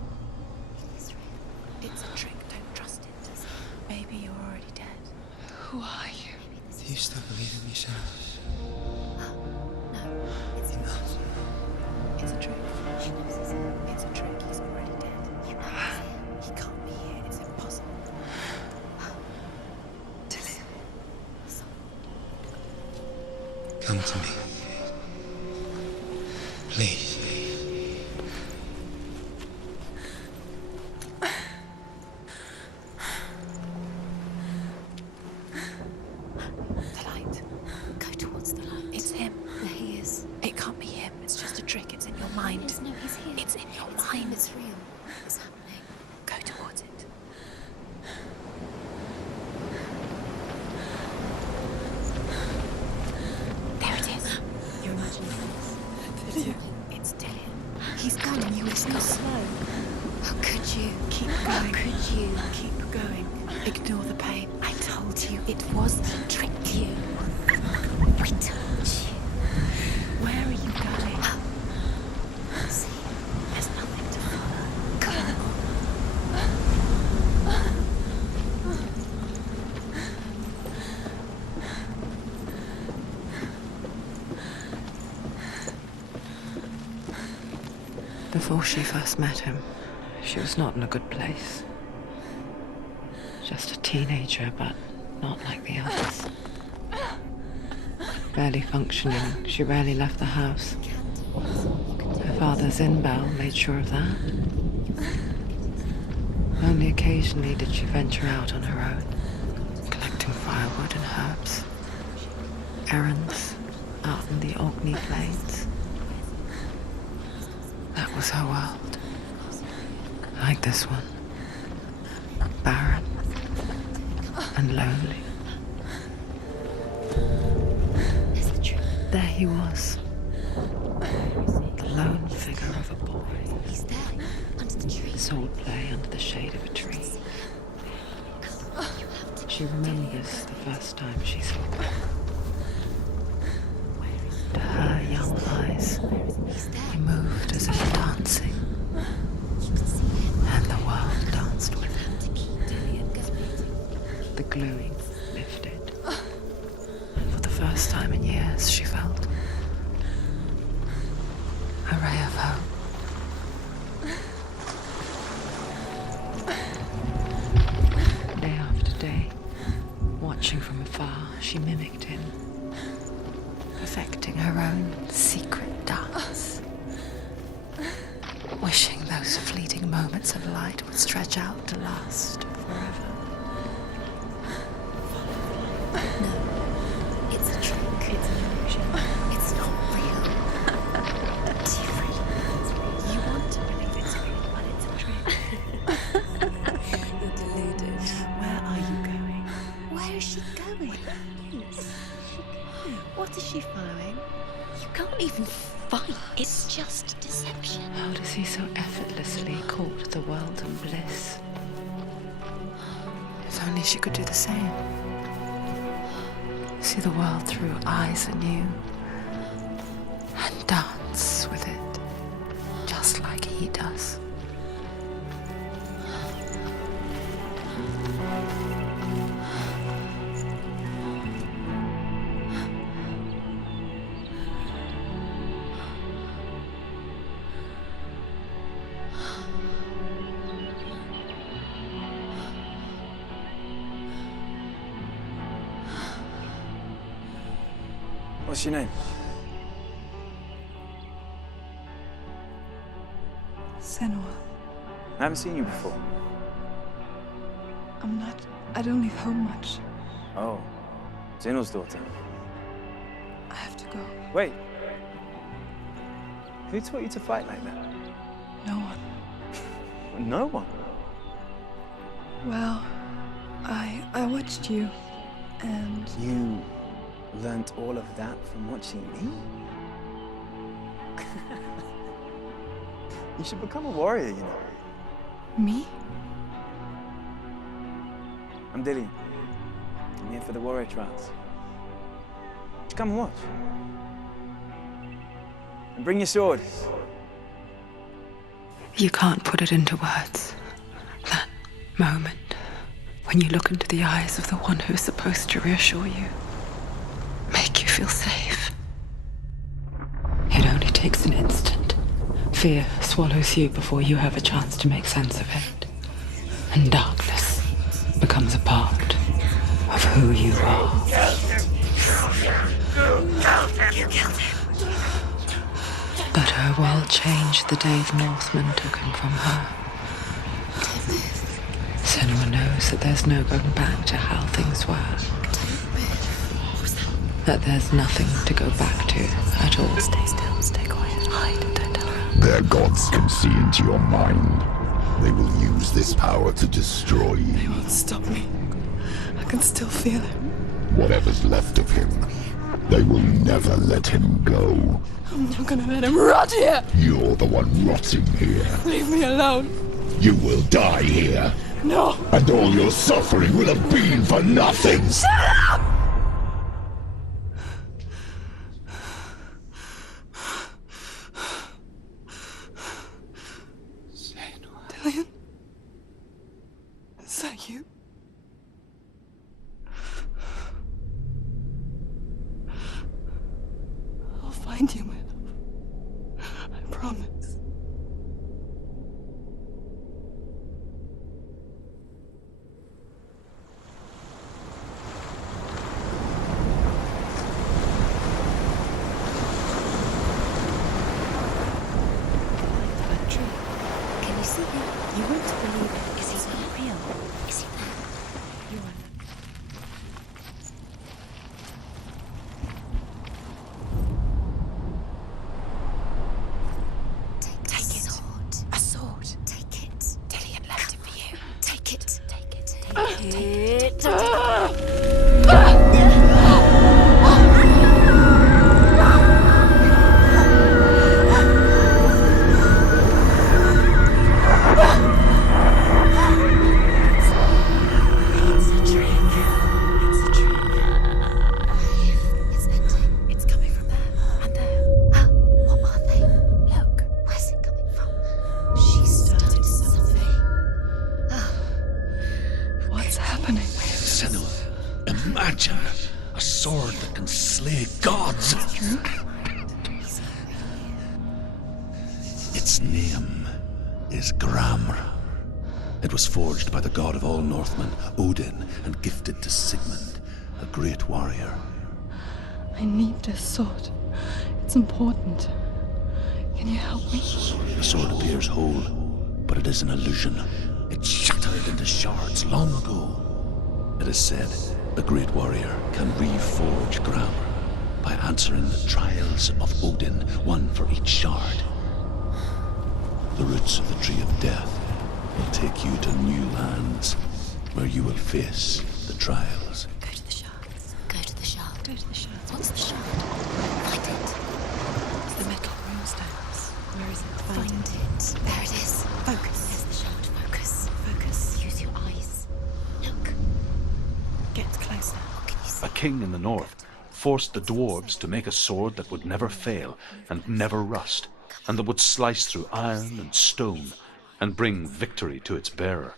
It is real. It's a trick. Don't trust it. Maybe you're already dead. Who are you? Do you still believe in yourself? No, it's Enough. It's a trick. She knows it's a trick. He's already dead. He can't be here. It's impossible. Come to me. Please. The light. Go towards the light. It's him. There he is. It can't be him. It's just a trick. It's in your mind. No, he's here. It's in your mind. It's real. It's happening. Go towards it. There it is. You're imagining this. Did you? It's Dillian. He's gone and you were so slow. How could you? Keep going. How could you? Keep going. Ignore the pain. I told you it was to trick you. We told you. Where are you going? See, there's nothing to follow. Come on. Before she first met him, she was not in a good place. Just a teenager, but not like the others. Barely functioning, she rarely left the house. Her father's in-bell made sure of that. Only occasionally did she venture out on her own, collecting firewood and herbs. Errands out in the Orkney Plains. That was her world. Like this one. Barren and lonely. There he was. The lone figure of a boy. He's there, under the tree. Swordplay under the shade of a tree. She remembers the first time she saw him. To her young eyes, he moved as if dancing. And the world danced with him. The gluing lifted. And for the first time in years, she felt a ray of hope. Day after day, watching from afar, she mimicked him, perfecting her own secret dance, wishing those fleeting moments of light would stretch out to last forever. No, it's a trick. It's an illusion. It's not real. Do you really? You want to believe it's real, but it's a trick. You're deluded. Where are you going? Where is she going? What is she following? You can't even fight. It's just deception. How does he so effortlessly court the world and bliss? If only she could do the same. See the world through eyes anew and dance with it, just like he does. What's your name? Senua. I haven't seen you before. I don't leave home much. Oh, Zenua's daughter. I have to go. Wait. Who taught you to fight like that? No one. No one? Well, I watched you, and... You learnt all of that from watching me? You should become a warrior, you know. Me? I'm Dillian. I'm here for the warrior trials. Just come and watch. And bring your sword. You can't put it into words. That moment when you look into the eyes of the one who's supposed to reassure you, make you feel safe. It only takes an instant. Fear swallows you before you have a chance to make sense of it. And darkness becomes a part of who you are. You killed him. But her world changed the day the Northmen took him from her. Senua knows that there's no going back to how things were. That there's nothing to go back to at all. Stay still, stay quiet, hide, don't tell her. Their gods can see into your mind. They will use this power to destroy you. They won't stop me. I can still feel it. Whatever's left of him, they will never let him go. I'm not gonna let him rot here. You're the one rotting here. Leave me alone. You will die here. No. And all your suffering will have been for nothing. Shut up! Dillion? Is that you? I'll find you, my love. I promise. Can you see him? You won't believe it. Is he not real? Is he there? You are. Take it. Sword. A sword. Take it. Dillion left it for you. Take it. Take it. Take it. It's a trick. It's a trick. It's ending. It's coming from there and there. Oh, what are they? Look, where's it coming from? She started something. Oh. What's happening? Senua, imagine a sword that can slay gods. Its name is Gramr. It was forged by the god of all Northmen, Odin, and gifted to Sigmund, a great warrior. I need this sword. It's important. Can you help me? The sword appears whole, but it is an illusion. It shattered into shards long ago. It is said a great warrior can reforge Gramr by answering the trials of Odin, one for each shard. The roots of the Tree of Death will take you to new lands, where you will face the trials. Go to the shards. Go to the shard. Go to the shards. What's the shard? Find it. It's the metal runestones. Where is it? Find it. There it is. Focus. There's the shard. Focus. Focus. Use your eyes. Look. Get closer. What can you see? A king in the north forced the dwarves to make a sword that would never fail and never rust, and that would slice through iron and stone and bring victory to its bearer.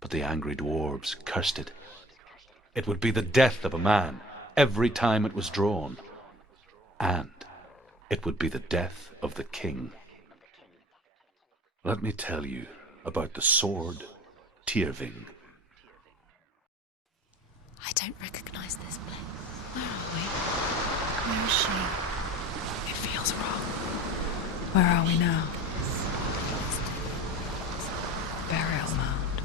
But the angry dwarves cursed it. It would be the death of a man every time it was drawn, and it would be the death of the king. Let me tell you about the sword Tyrving. I don't recognize this place. Where are we? Where is she? It feels wrong. Where are we now? Burial mound.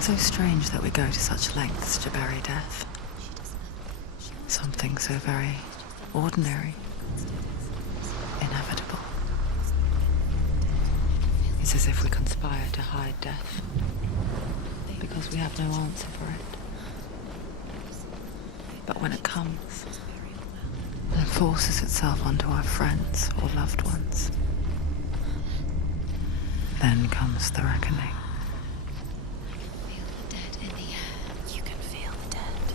So strange that we go to such lengths to bury death. Something so very ordinary, inevitable. It's as if we conspire to hide death, because we have no answer for it. But when it comes, and forces itself onto our friends or loved ones, then comes the reckoning. Feel the dead in the air. You can feel the dead.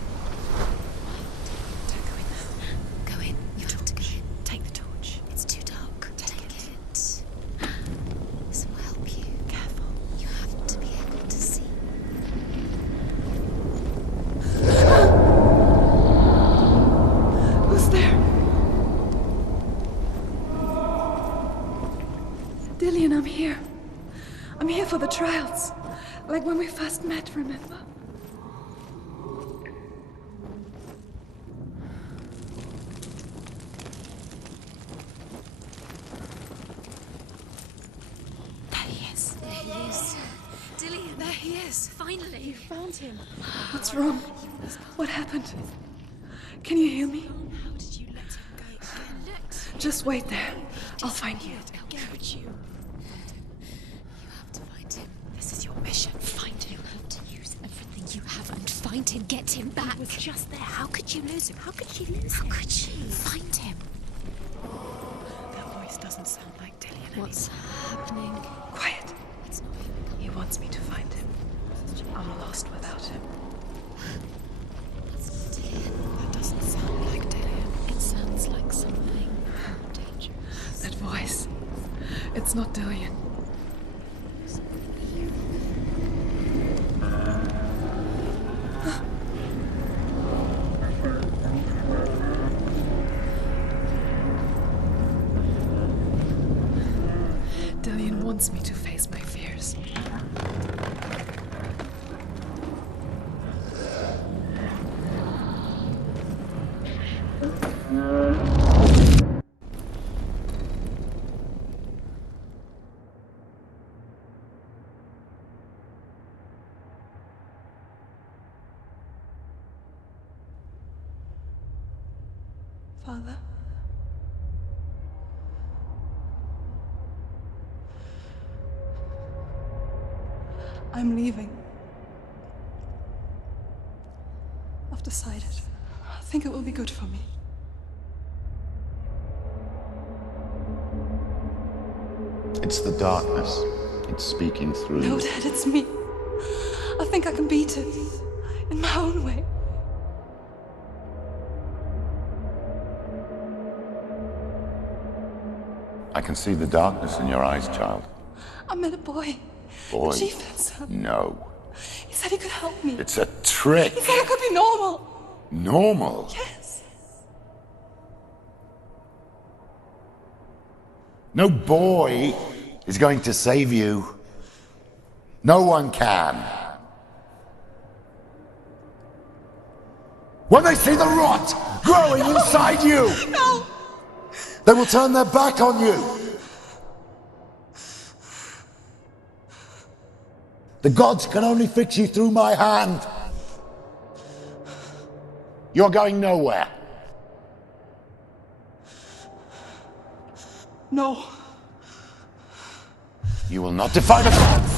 Don't go in there. Go in. You have to go in. Take the torch. It's too dark. Take it. This will help you. Careful. You have to be able to see. Who's there? Dillion, I'm here. I'm here for the trials. Like when we first met, remember? is. Finally. You found him. What's wrong? What happened? Can you hear me? How did you let him go again? Look. Just wait there. I'll find you. Again. Could you? You have to find him. This is your mission. Find him. You have to use everything you have and find him. Get him back. He was just there. How could you lose him? How could you lose him? How could you? Find him. That voice doesn't sound like Dillian anymore. What's happening? Quiet. It's not him. He wants me to find him. I'm lost without him. It's not Dillian. That doesn't sound like Dillian. It sounds like something more dangerous. That voice. It's not Dillian. Dillian wants me to face my fears. Father? I'm leaving. I've decided. I think it will be good for me. It's the darkness. It's speaking through No, you. Dad, it's me. I think I can beat it. In my own way. I can see the darkness in your eyes, child. I met a boy. Boy. The chief had son. No. He said he could help me. It's a trick. He said I could be normal. Normal. Yes. No boy is going to save you. No one can. When they see the rot growing inside you, No! they will turn their back on you. The gods can only fix you through my hand. You're going nowhere. No. You will not defy the gods.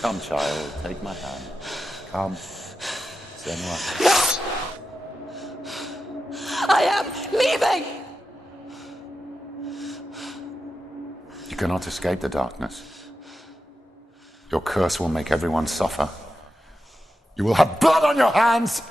Come, child, take my hand. Come. Senua. No! I am leaving! You cannot escape the darkness. Your curse will make everyone suffer. You will have blood on your hands!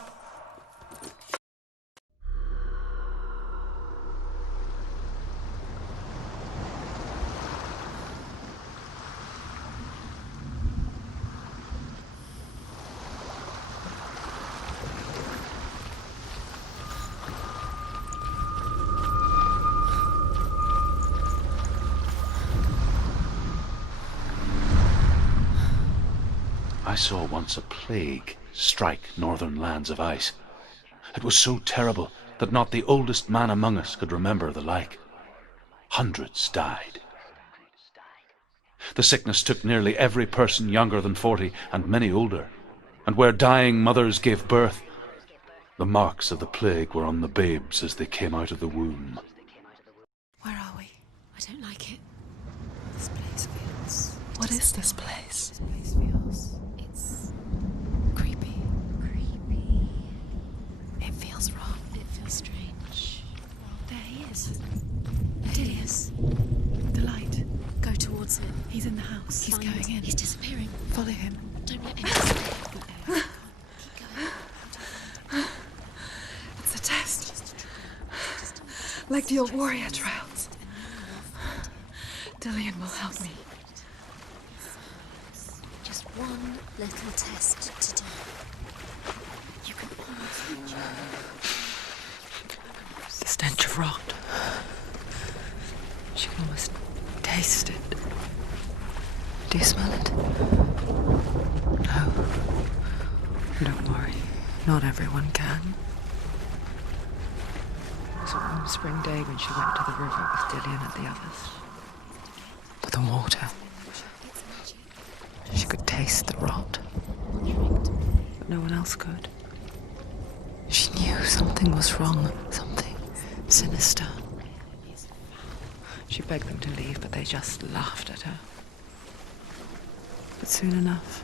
I saw once a plague strike northern lands of ice. It was so terrible that not the oldest man among us could remember the like. Hundreds died. The sickness took nearly every person younger than 40 and many older, and where dying mothers gave birth, the marks of the plague were on the babes as they came out of the womb. Where are we? I don't like it. This place feels... What is this place? This place feels... It's... creepy. Creepy. It feels wrong. It feels strange. There he is. There he is. The light. Go towards it. He's in the house. He's Find- going in. He's disappearing. Follow him. Don't let anyone see it. Keep going. It's a test. Like the old warrior trials. Dillian will help me. Just one little test to do. You can almost... The stench of rot. She can almost taste it. Do you smell it? No. Don't worry. Not everyone can. There's warm spring day when she went to the river with Dillian and the others. For the water. She could taste the rot. But no one else could. She knew something was wrong, something sinister. She begged them to leave, but they just laughed at her. But soon enough,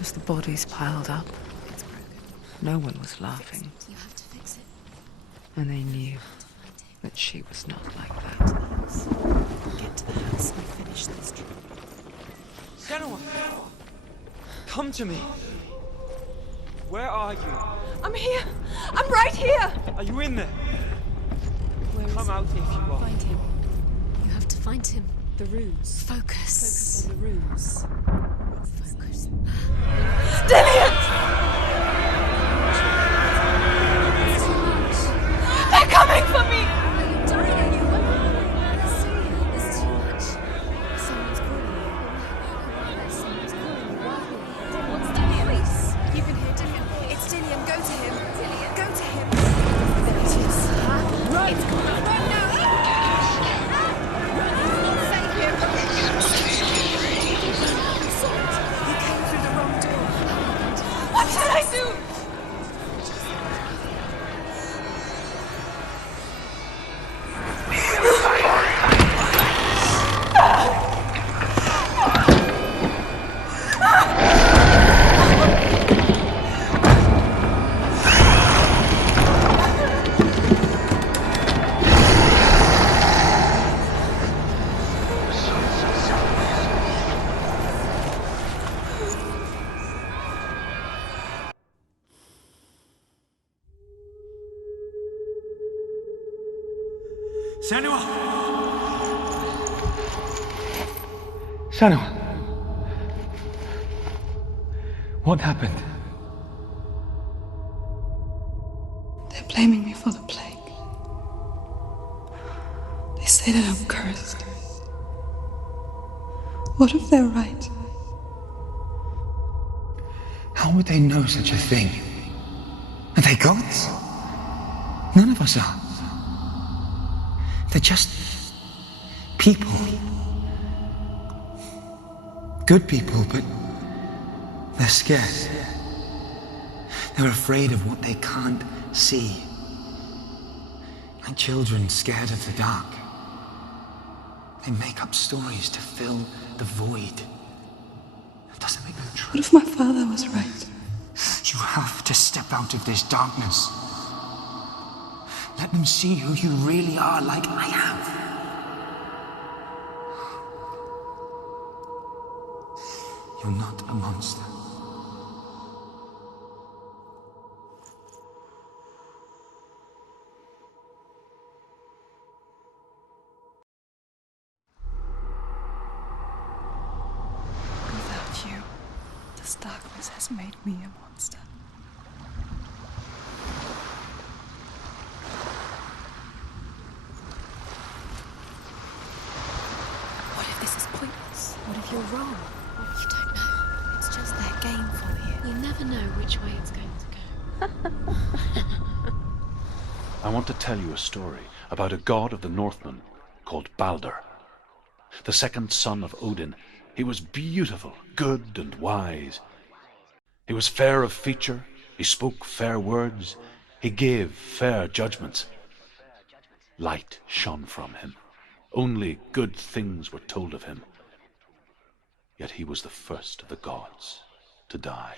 as the bodies piled up, no one was laughing. You have to fix it. And they knew that she was not like that. Get to the house and finish this trip. Senua! Come to me! Where are you? I'm here. I'm right here. Are you in there? Where Come is out if you are. Find him. You have to find him. The ruse. Focus on the ruse. Focus. They're coming for me. Are you dying? Are you hungry? There's too much. Someone's calling you. Someone's calling you. Why? What's the voice? You can hear Dillian. It's Dillian. Go to him. Dillian. Go to him. There it is. Run! It's coming. Run now! Save him! You came through the wrong door. What shall I do? Senua! Senua! What happened? They're blaming me for the plague. They say that I'm cursed. What if they're right? How would they know such a thing? Are they gods? None of us are. They're just people. Good people, but they're scared. They're afraid of what they can't see. Like children scared of the dark. They make up stories to fill the void. That doesn't make them true. What if my father was right? You have to step out of this darkness. Let them see who you really are, like I have. You're not a monster. Without you, this darkness has made me a monster. What if this is pointless? What if you're wrong? You don't know. It's just their game for you. You never know which way it's going to go. I want to tell you a story about a god of the Northmen called Balder. The second son of Odin. He was beautiful, good and wise. He was fair of feature, he spoke fair words, he gave fair judgments. Light shone from him. Only good things were told of him. Yet he was the first of the gods to die.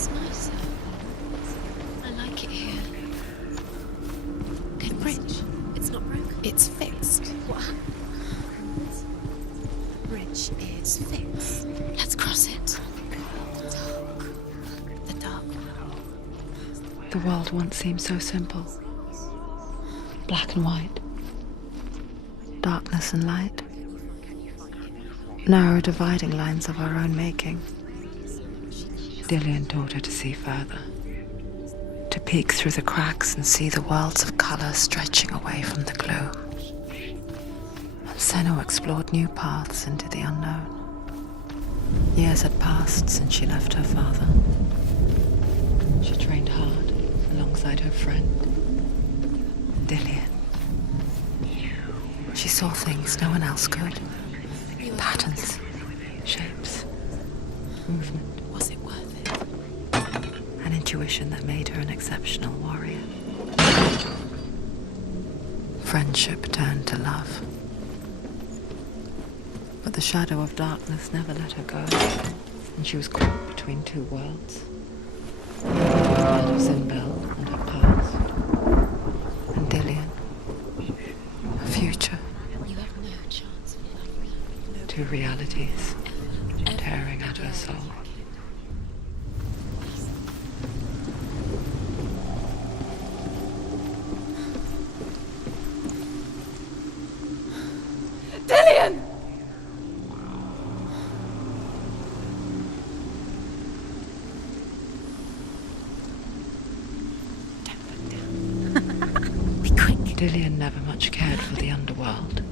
It's nicer. I like it here. The bridge. It's not broken. It's fixed. What happened? The bridge is fixed. Let's cross it. The dark. The world once seemed so simple. Black and white. Darkness and light. Narrow dividing lines of our own making. Dillian taught her to see further. To peek through the cracks and see the worlds of colour stretching away from the gloom. And Senua explored new paths into the unknown. Years had passed since she left her father. She trained hard alongside her friend, Dillian. She saw things no one else could. Patterns, shapes, movement. Was it worth it? An intuition that made her an exceptional warrior. Friendship turned to love. But the shadow of darkness never let her go, and she was caught between two worlds. The world of Zinbel and her past, and Dillian, her future. You have no chance for love. Two realities tearing at her soul. Dillian! Be quick. Dillian never much cared for the underworld,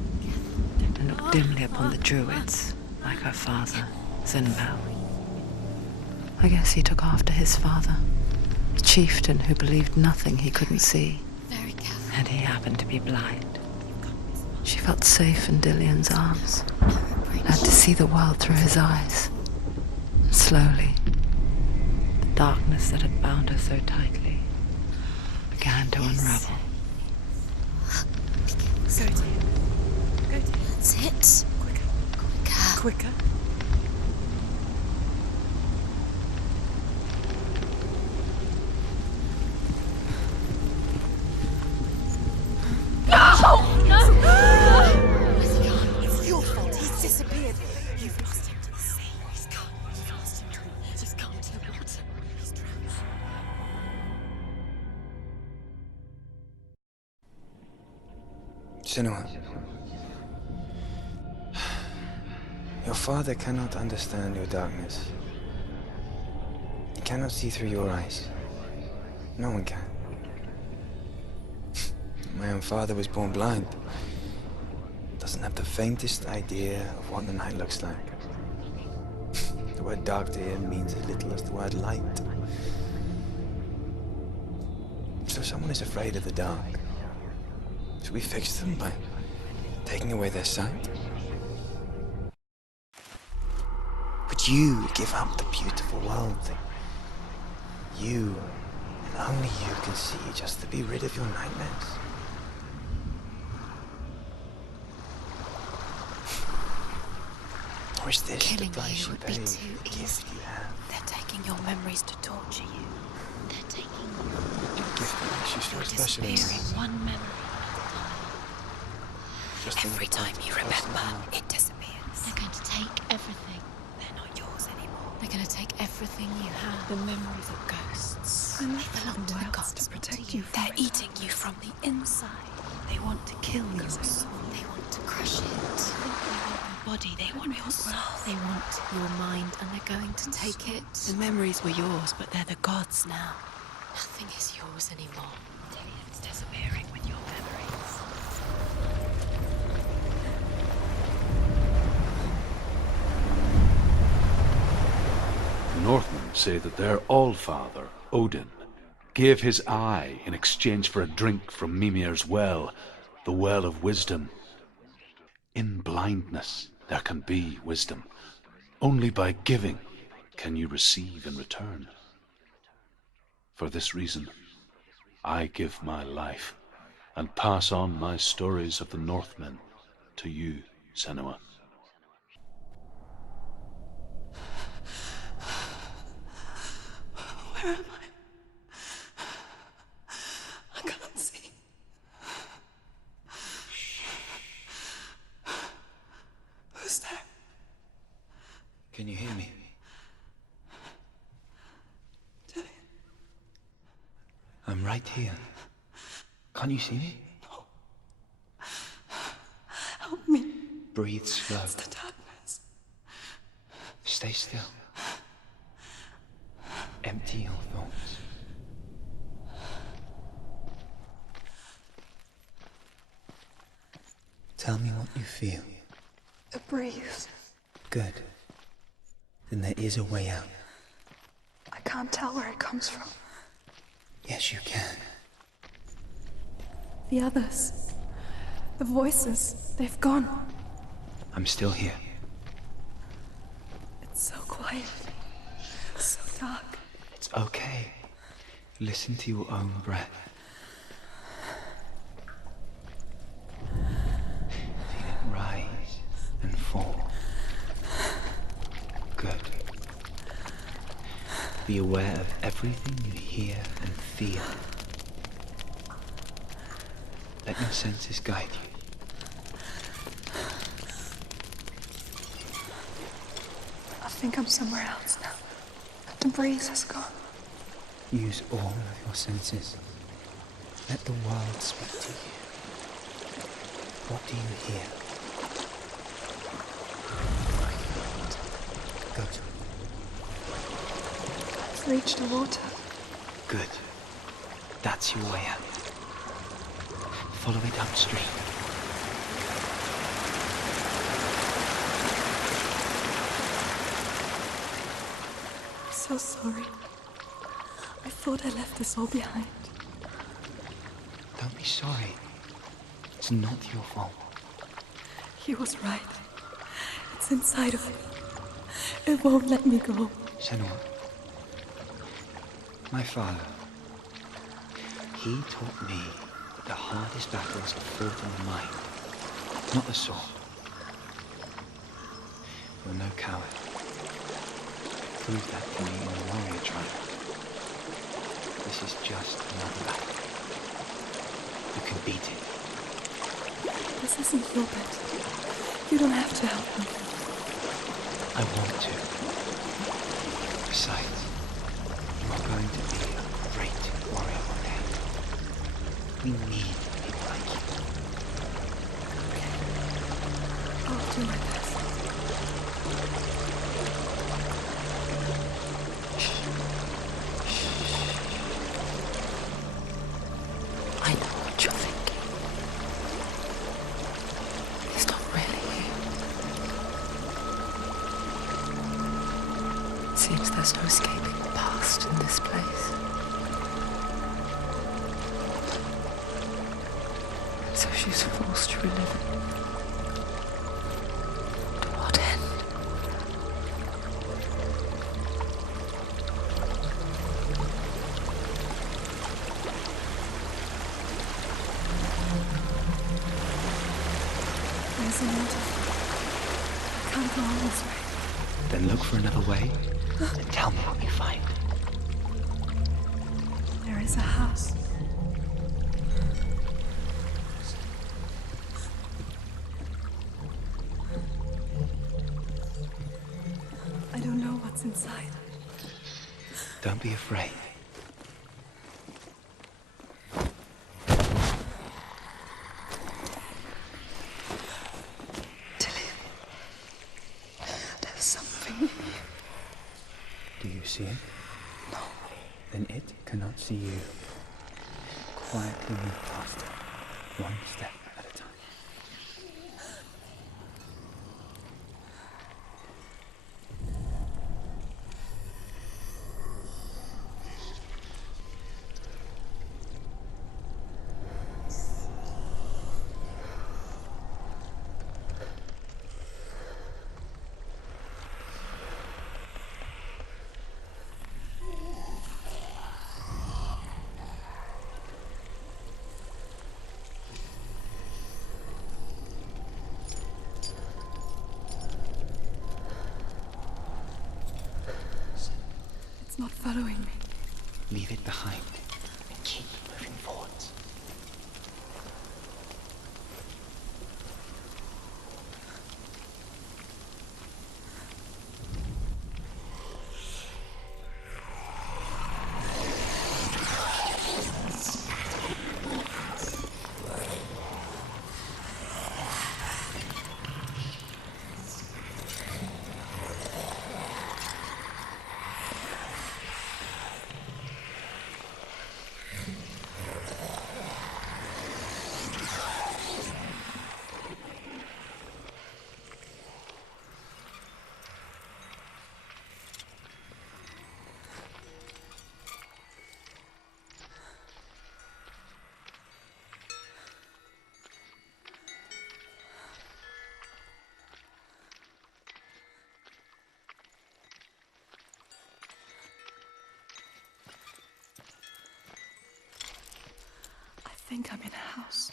and looked dimly upon the druids, like her father, Zinbel. I guess he took after his father, a chieftain who believed nothing he couldn't see, Very careful. and he happened to be blind. She felt safe in Dillian's arms, had to see the world through his eyes. And slowly, the darkness that had bound her so tightly began to unravel. Go, dear. Go, dear. That's it. Quicker. Quicker. It's your fault. He's disappeared. You've lost him to the sea. He's gone. You've lost him to the... Just come to the water. He's drowned. Senua, your father cannot understand your darkness. He cannot see through your eyes. No one can. My own father was born blind. Doesn't have the faintest idea of what the night looks like. The word dark to him means as little as the word light. So someone is afraid of the dark. So we fix them by taking away their sight. But you give up the beautiful world thing. You, and only you, can see just to be rid of your nightmares. Or is this Killing the price you you would be pay too for the gift easy. you have? They're taking your memories to torture you. They're taking The gift that makes you so You're special. disappearing one memory Just Every think time you about remember, personal. it disappears. They're going to take everything. They're not yours anymore. They're going to take everything you have. The memories of ghosts. And They belong to the wilds gods, to not protect you. you from They're it. eating you from the inside. They want to kill your soul. They want to crush it. They want your body. They want your soul. They want your mind, and they're going to take it. The memories were yours, but they're the gods now. Nothing is yours anymore. Dillian's disappearing with your memories. The Northmen say that their Allfather, Odin, gave his eye in exchange for a drink from Mimir's well, the well of wisdom. In blindness there can be wisdom. Only by giving can you receive in return. For this reason, I give my life and pass on my stories of the Northmen to you, Senua. Where am I? I can't see. Who's there? Can you hear me? Dillian. I'm right here. Can't you see me? No. Help me. Breathe slow. It's the darkness. Stay still. Empty your thoughts. Tell me what you feel. A breeze. Good. Then there is a way out. I can't tell where it comes from. Yes, you can. The others. The voices. They've gone. I'm still here. It's so quiet. So dark. It's okay. Listen to your own breath. Feel it rise and fall. Good. Be aware of everything you hear and feel. Let your senses guide you. I think I'm somewhere else now. The breeze has gone. Use all of your senses. Let the world speak to you. What do you hear? Go to it. I've reached the water. Good. That's your way out. Follow it upstream. I'm so sorry. I thought I left this all behind. Don't be sorry. It's not your fault. He was right. It's inside of me. It won't let me go. Senua, my father, he taught me that the hardest battles are fought in the mind, not the sword. You're no coward. Prove that to me in the warrior tribe. This is just another battle. You can beat it. This isn't your bed. You don't have to help me. I want to. Besides, you are going to be a great warrior one day. We need people like you. I'll do my best. I know what you're thinking. He's not really here. Seems there's no escaping the past in this place. So she's forced to relive it. To what end? There's a water. I can't go on this way. Then look for another way and tell me what you find. There is a house. I don't know what's inside. Don't be afraid. Dillian, there's something in you. Do you see it? No. Then it cannot see you. Quietly move past it, one step at a time. It's not following me. Leave it behind and keep moving forwards. I think I'm in a house.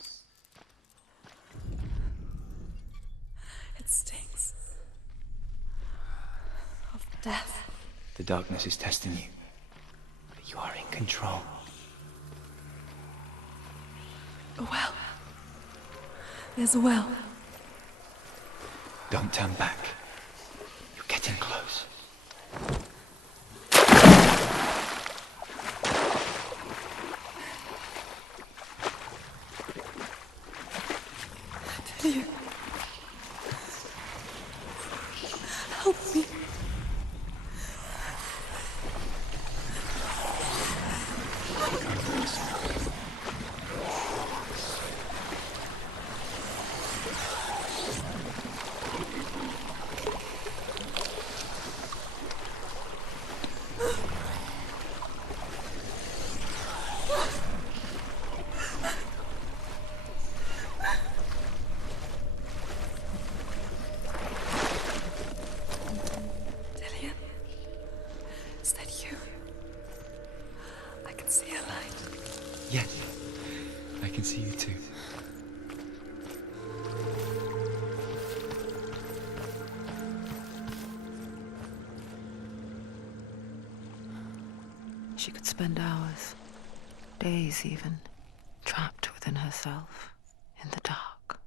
It stinks of death. The darkness is testing you, but you are in control. A well. There's a well. Don't turn back. You're getting close. Dillion. Help me. Dillion, is that you? I can see a light. Yes, I can see you too. She could spend hours, days even, trapped within herself, in the dark.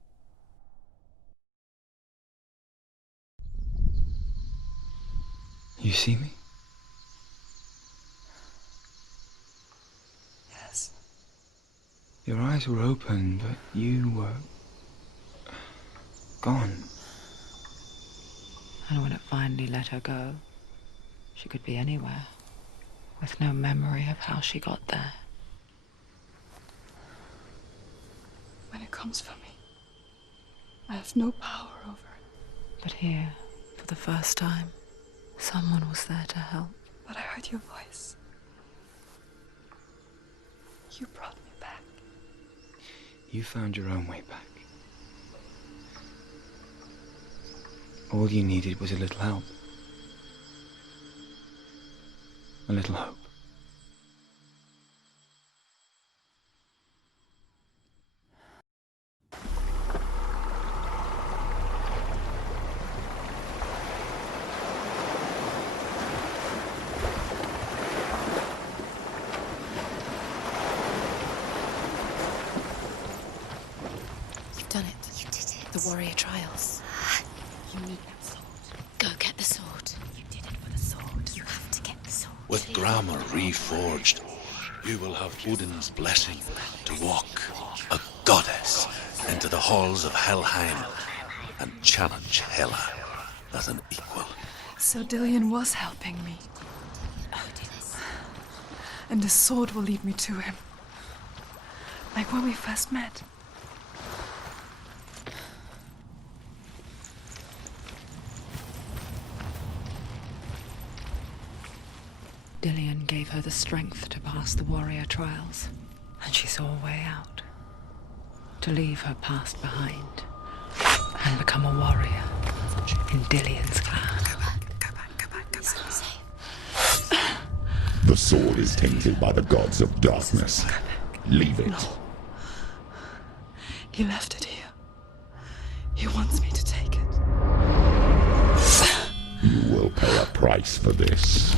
You see me? Yes. Your eyes were open, but you were gone. And when it finally let her go, she could be anywhere, with no memory of how she got there. When it comes for me, I have no power over it. But here, for the first time, someone was there to help. But I heard your voice. You brought me back. You found your own way back. All you needed was a little help. A little hope. You've done it. You did it. The warrior trials. You need that sword. Go get the sword. You did it for the sword. You have to get the sword. With Grammar reforged, you will have Odin's blessing to walk, a goddess, into the halls of Helheim and challenge Hela as an equal. So Dillion was helping me. And the sword will lead me to him. Like when we first met. Dillion gave her the strength to pass the warrior trials, and she saw a way out. To leave her past behind, and become a warrior in Dillion's clan. Go back. It's not safe. The sword is tainted by the gods of darkness. Leave it. No. He left it here. He wants me to take it. You will pay a price for this.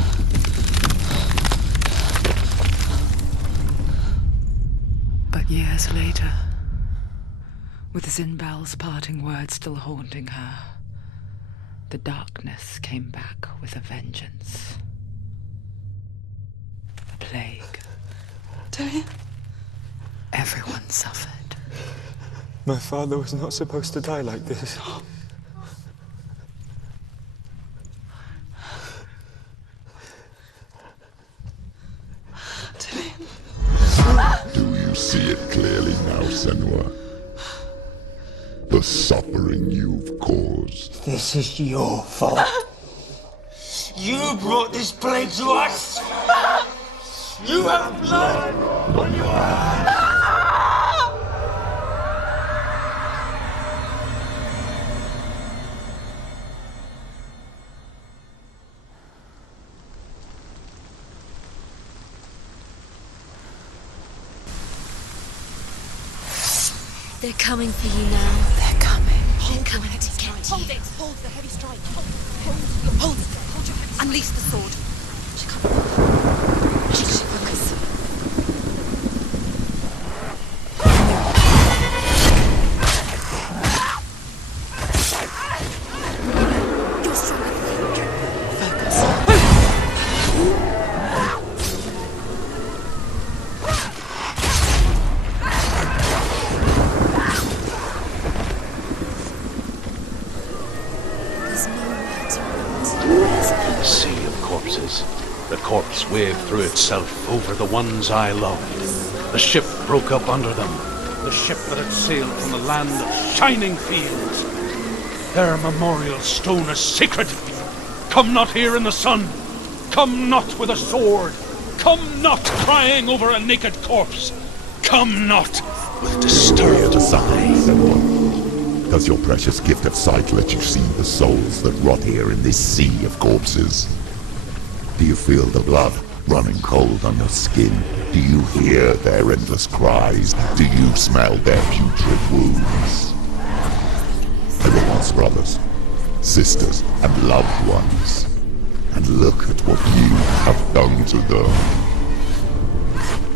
Years later, with Zinbal's parting words still haunting her, the darkness came back with a vengeance. The plague. Talion? Everyone suffered. My father was not supposed to die like this. Do you see it clearly now, Senua? The suffering you've caused. This is your fault. You brought this plague to us. You have blood on your hands. They're coming for you now. They're coming. They're coming to get you. Hold it! Hold the heavy strike! Hold it! Hold your hands! Unleash the sword! She can't move. She should focus. You're stronger than him. Focus. There's nowhere to run. A sea of corpses. The corpse waved through itself over the ones I loved. The ship broke up under them. The ship that had sailed from the land of shining fields. Their memorial stone is sacred. Come not here in the sun. Come not with a sword. Come not crying over a naked corpse. Come not with disturbed eyes. Does your precious gift of sight let you see the souls that rot here in this sea of corpses? Do you feel the blood running cold on your skin? Do you hear their endless cries? Do you smell their putrid wounds? They were once brothers, sisters, and loved ones. And look at what you have done to them.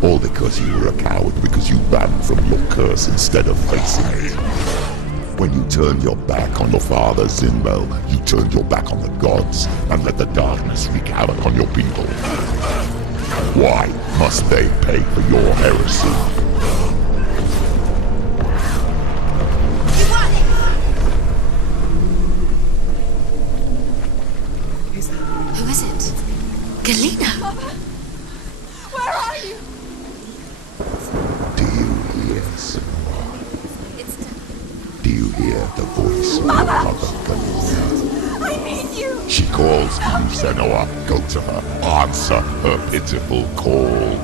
All because you were a coward, because you ran from your curse instead of facing it. When you turned your back on your father, Zinbel, you turned your back on the gods and let the darkness wreak havoc on your people. Why must they pay for your heresy? Who is it? Galena! Where are you? Do you hear, Senua? Do you hear the voice of your mother, Galena? I need you! She calls to you, Senua. Go to her. Answer her pitiful call.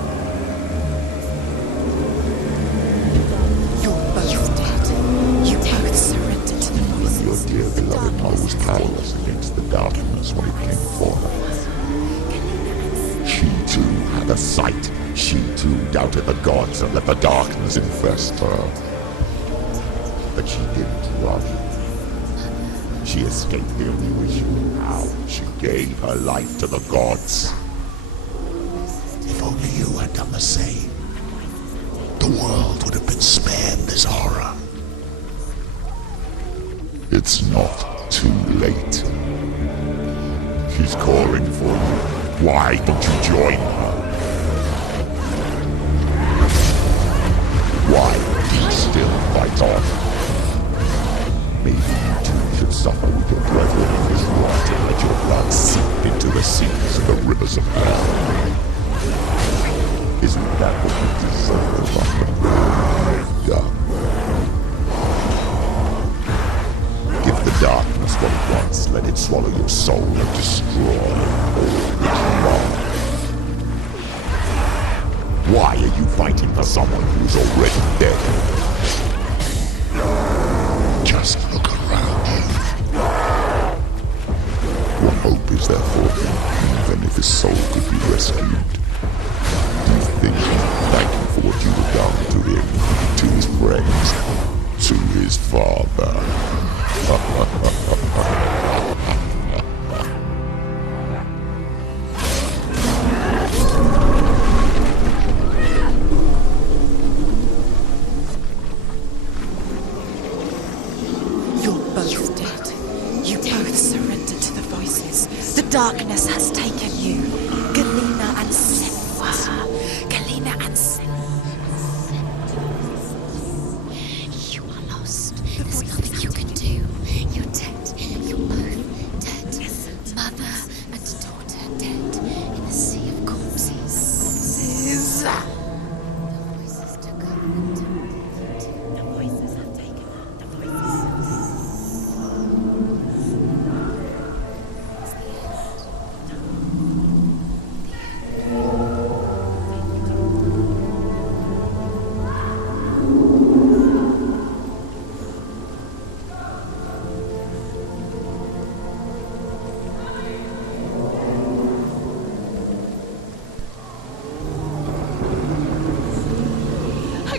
You're both dead. You both surrendered to the voices. Your dear beloved mother was powerless against the darkness when it came for her. She too had a sight. She too doubted the gods and let the darkness infest her. But she didn't run. She escaped the only way she knew how. She gave her life to the gods. If only you had done the same, the world would have been spared this horror. It's not too late. She's calling for you. Why don't you join her? Why do you still fight on? Maybe you too should suffer with your brethren in this rot and let your blood seep into the seas and the rivers of hell. Isn't that what you deserve after all you've done? Give the darkness what it wants, let it swallow your soul and destroy all that you are. Why are you fighting for someone who's already dead? Just look around you. What hope is there for him, even if his soul could be rescued? Do you think he'd thank you for what you have done to him, to his friends, to his father?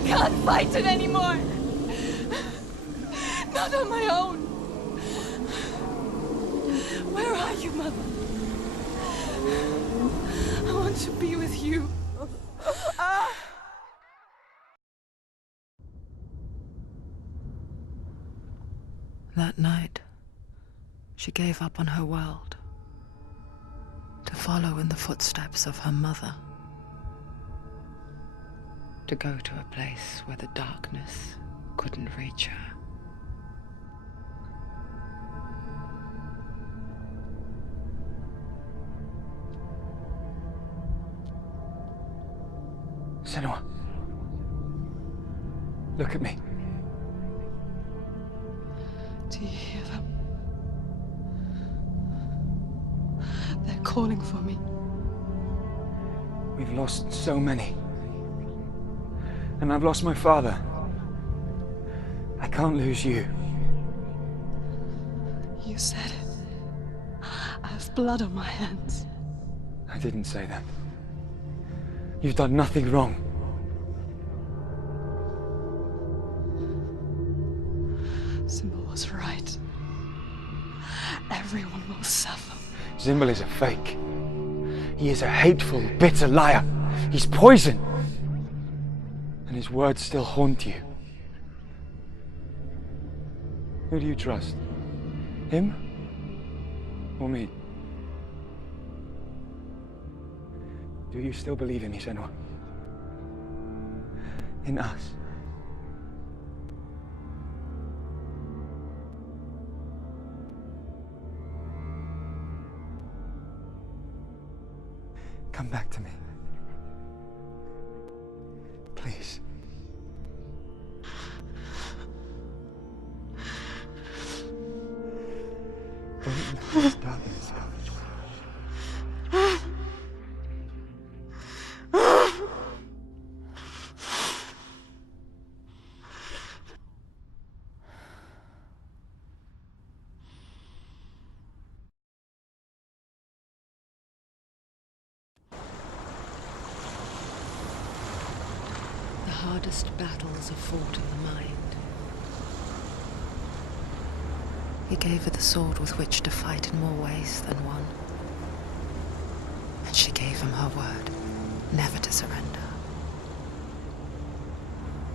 can't fight it anymore. Not on my own. Where are you, Mother? I want to be with you. That night, she gave up on her world to follow in the footsteps of her mother, to go to a place where the darkness couldn't reach her. Senua, look at me. Do you hear them? They're calling for me. We've lost so many. And I've lost my father. I can't lose you. You said it. I have blood on my hands. I didn't say that. You've done nothing wrong. Symbol was right. Everyone will suffer. Zimbel is a fake. He is a hateful, bitter liar. He's poison. And his words still haunt you. Who do you trust? Him? Or me? Do you still believe in me, Senua? In us? Come back to me. Please. Don't let this darkness come. The hardest battles are fought in the mind. He gave her the sword with which to fight in more ways than one. And she gave him her word, never to surrender.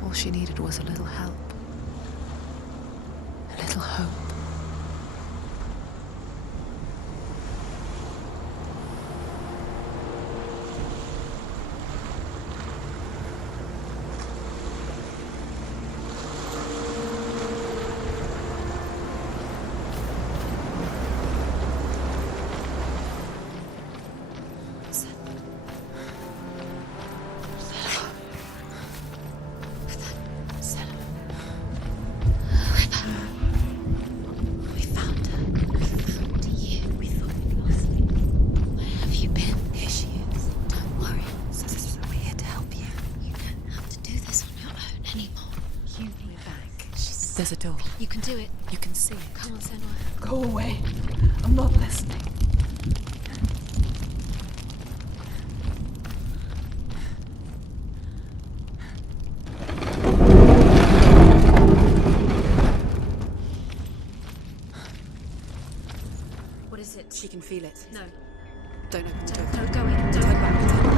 All she needed was a little help, a little hope. There's a door. You can do it. You can see it. Come on, Senua. Go away. I'm not listening. What is it? She can feel it. No. Don't open the door. No, go in. Turn back. Turn back.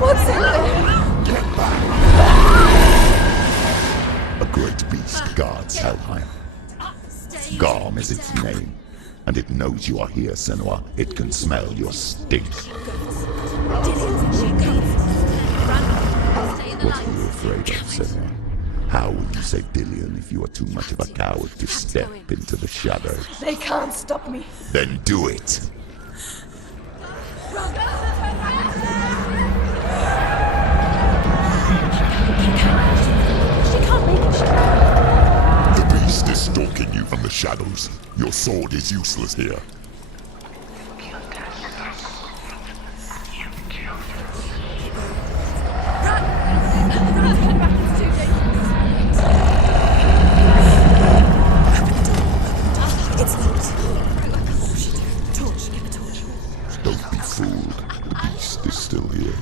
What's in there? Get back! A great beast guards Helheim. Garm is its name, and it knows you are here, Senua. It can smell your stink. What are you afraid of, Senua? How will you save Dillion if you are too much of a coward to step into the shadows? They can't stop me. Then do it! The beast is stalking you from the shadows. Your sword is useless here. Don't be fooled. The beast is still here.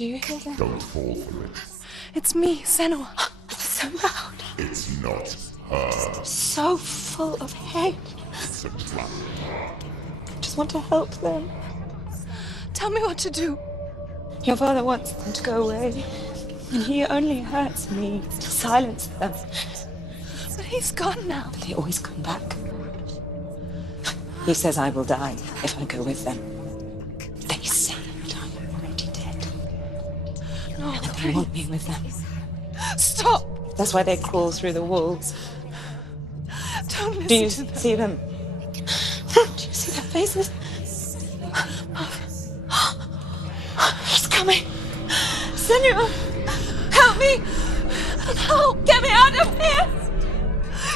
Do you hear that? Don't fall for it. It's me, Senua. It's so loud. It's not her. So full of hate. It's a trap. I just want to help them. Tell me what to do. Your father wants them to go away. And he only hurts me to silence them. But he's gone now. But they always come back. He says I will die if I go with them. They say that I'm already dead. No, and they want me with them. Stop! That's why they crawl through the walls. Don't listen. Do you see them? Do you see their faces? He's coming. Senua, help me! Help! Get me out of here!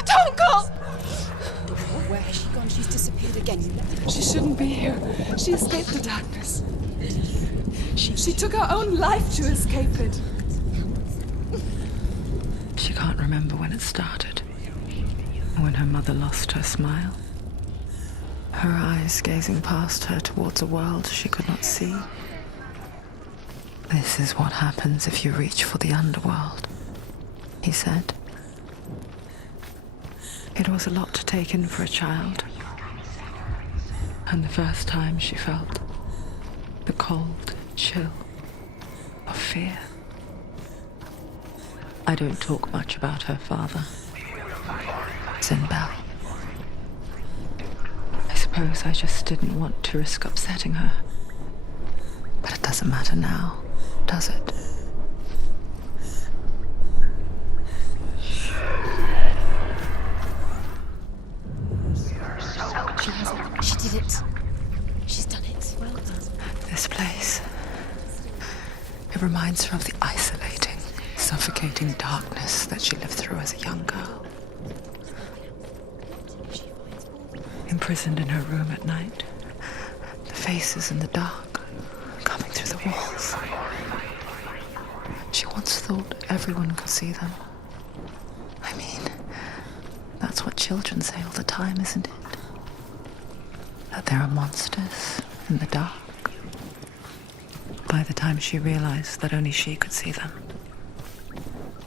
Don't go! Where has she gone? She's disappeared again. She shouldn't be here. She escaped the darkness. She took her own life to escape it. She can't remember when it started. When her mother lost her smile. Her eyes gazing past her towards a world she could not see. This is what happens if you reach for the underworld, he said. It was a lot to take in for a child. And the first time she felt the cold chill of fear. I don't talk much about her father, Sinbel. I suppose I just didn't want to risk upsetting her. But it doesn't matter now, does it? She did it. She's done it. Well done. This place. It reminds her of the isolating, suffocating darkness that she lived through as a young girl. Imprisoned in her room at night. The faces in the dark, coming through the walls. She once thought everyone could see them. I mean, that's what children say all the time, isn't it? That there are monsters in the dark. By the time she realized that only she could see them,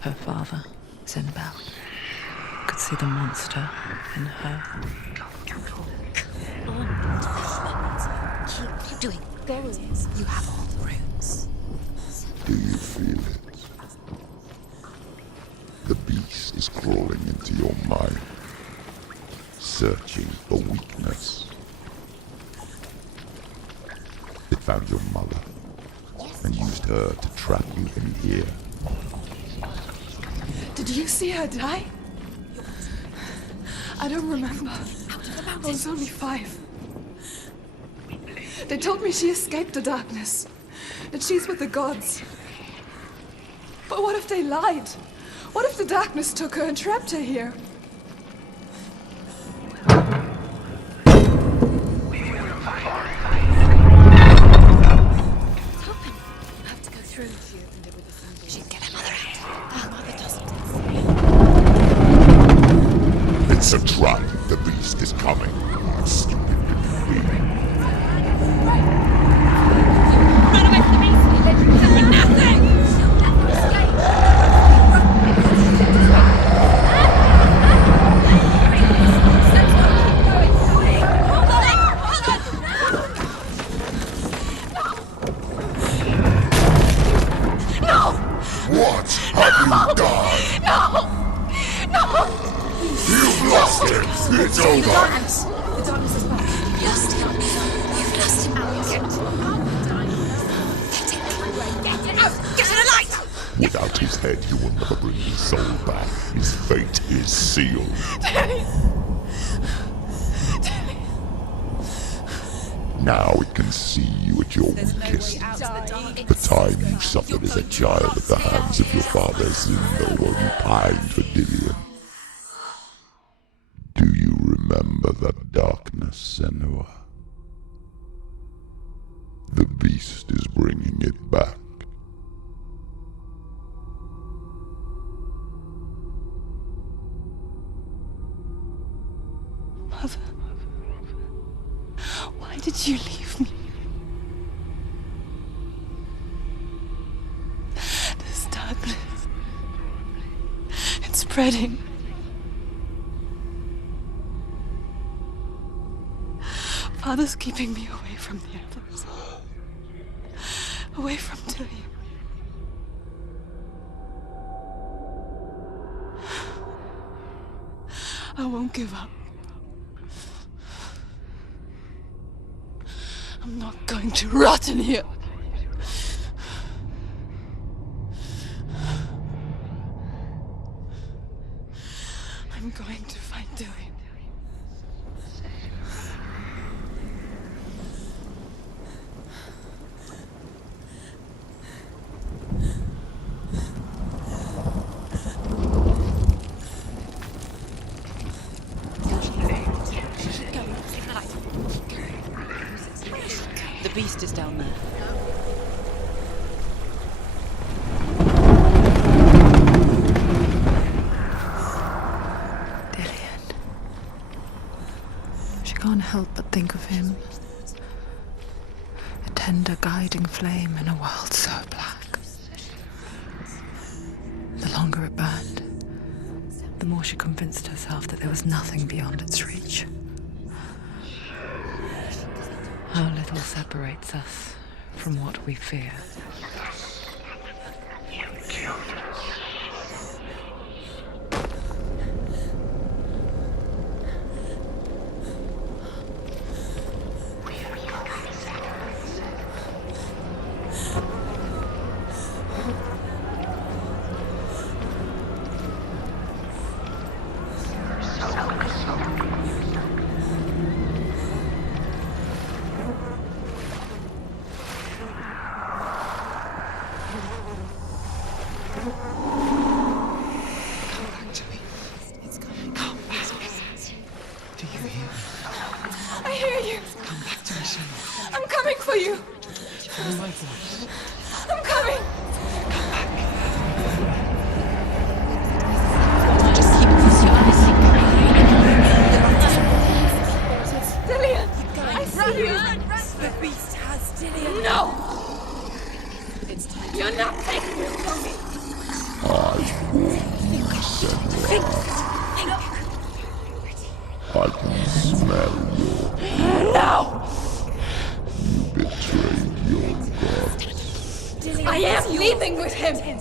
her father, Sinbel, could see the monster in her. Keep doing. There it is. You have all the runes. Do you feel it? The beast is crawling into your mind, searching for weakness. It found your mother and used her to trap you in here. Did you see her die? I don't remember. I was only 5. They told me she escaped the darkness, that she's with the gods. But what if they lied? What if the darkness took her and trapped her here? It's a trap. The beast is coming. Stupid. What have you done? No! You've lost it! It's over! The darkness is back. You've lost him. You've lost him. Get out! Get to the light! Without his head, you will never bring his soul back. His fate is sealed. Daddy! Now it can see you at your weakest. The time you suffered as a child at the hands of your father Zindo while you pined for Dillion. Do you remember that darkness, Senua? The beast is bringing it back. Mother, why did you leave me? happening. It's spreading. Father's keeping me away from the others. Away from Dillian. I won't give up. I'm not going to rot in here. I'm going to find Dillian. The beast is down there. Dillian. She can't help but think of him. A tender guiding flame in a world so black. The longer it burned, the more she convinced herself that there was nothing beyond its reach. How little separates us from what we fear. You killed us. We are your sacrifice. I hear you. Come back to me, Senua. I'm coming for you. Follow my voice. I'm coming. Just keep close your eyes. Dillian, I see you. The beast has Dillian. No. You're not taking it from me. I can smell your... No. You betrayed your god. I am leaving with him. You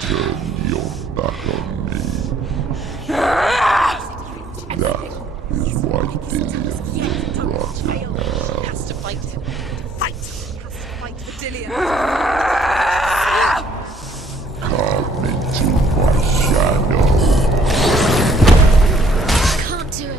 turned your back on me. That is why Dillian will rot in hell. Has to fight him. Fight. He has to fight for Dillian. Come into my shadow. Can't do it.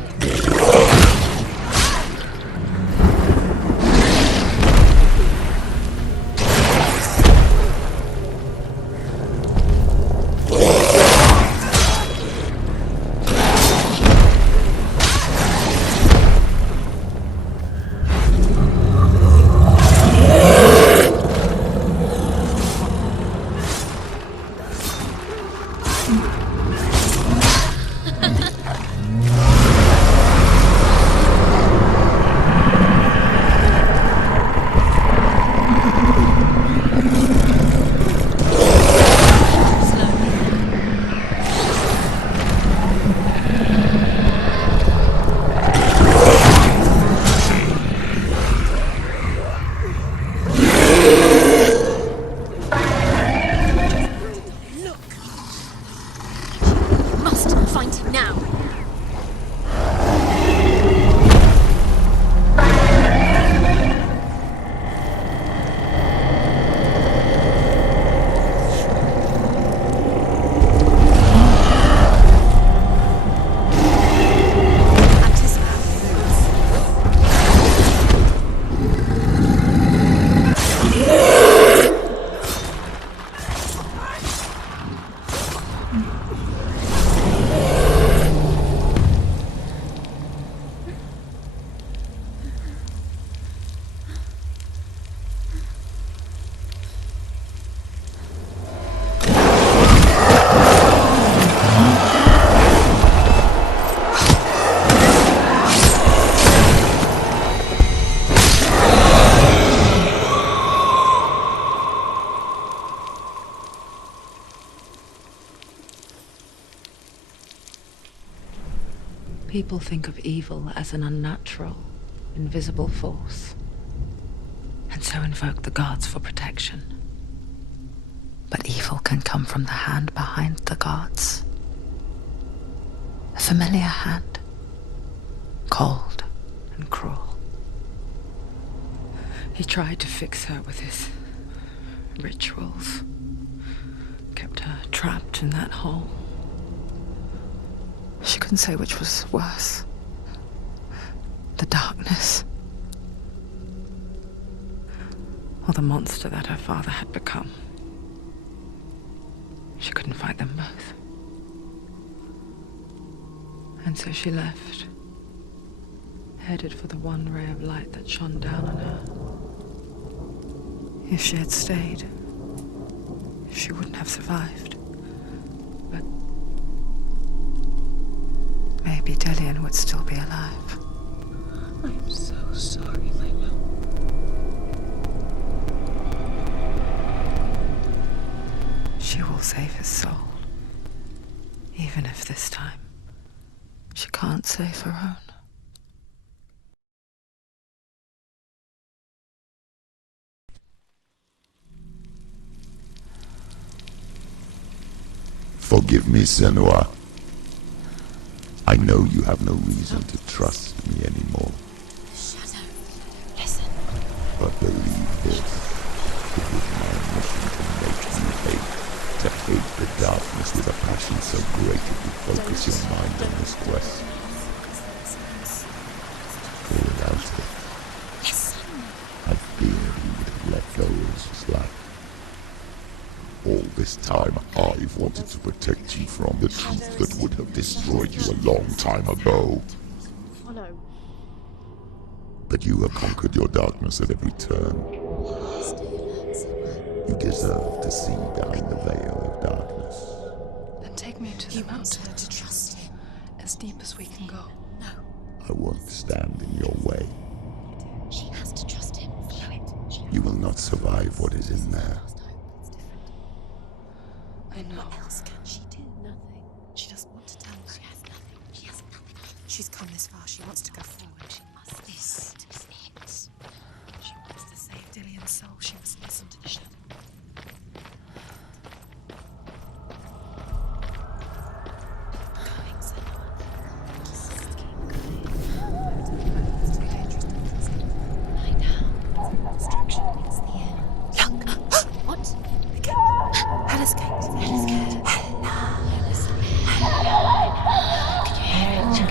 People think of evil as an unnatural, invisible force, and so invoke the gods for protection. But evil can come from the hand behind the gods. A familiar hand, cold and cruel. He tried to fix her with his rituals, kept her trapped in that hole. She couldn't say which was worse. The darkness, or the monster that her father had become. She couldn't fight them both. And so she left, headed for the one ray of light that shone down on her. If she had stayed, she wouldn't have survived. But maybe Dillion would still be alive. I'm so sorry, Layla. She will save his soul, even if this time she can't save her own. Forgive me, Senua. I know you have no reason to trust me anymore. Shadow, listen. But believe this, it was my mission to make you hate, to hate the darkness with a passion so great it would focus your mind on this quest. Or without it, I fear you would have let go as life. All this time, I've wanted to protect you from the truth that would have destroyed you a long time ago. Follow. But you have conquered your darkness at every turn. You deserve to see behind the veil of darkness. Then take me to the mountain. To trust him. As deep as we can go. No, I won't stand in your way. she has to trust him. You will not survive what is in there. I know. What else can she do? Nothing. She doesn't want to tell us. She has nothing. She has nothing. She's come this far. She wants to go forward. She must. This is it. She wants to save Dillion's soul. She must listen to the shadow. Coming, Senua. Just keep going. It's too dangerous. Lie down. Destruction is the end. Look! What? The gate. Hella's gate. Hella's gate.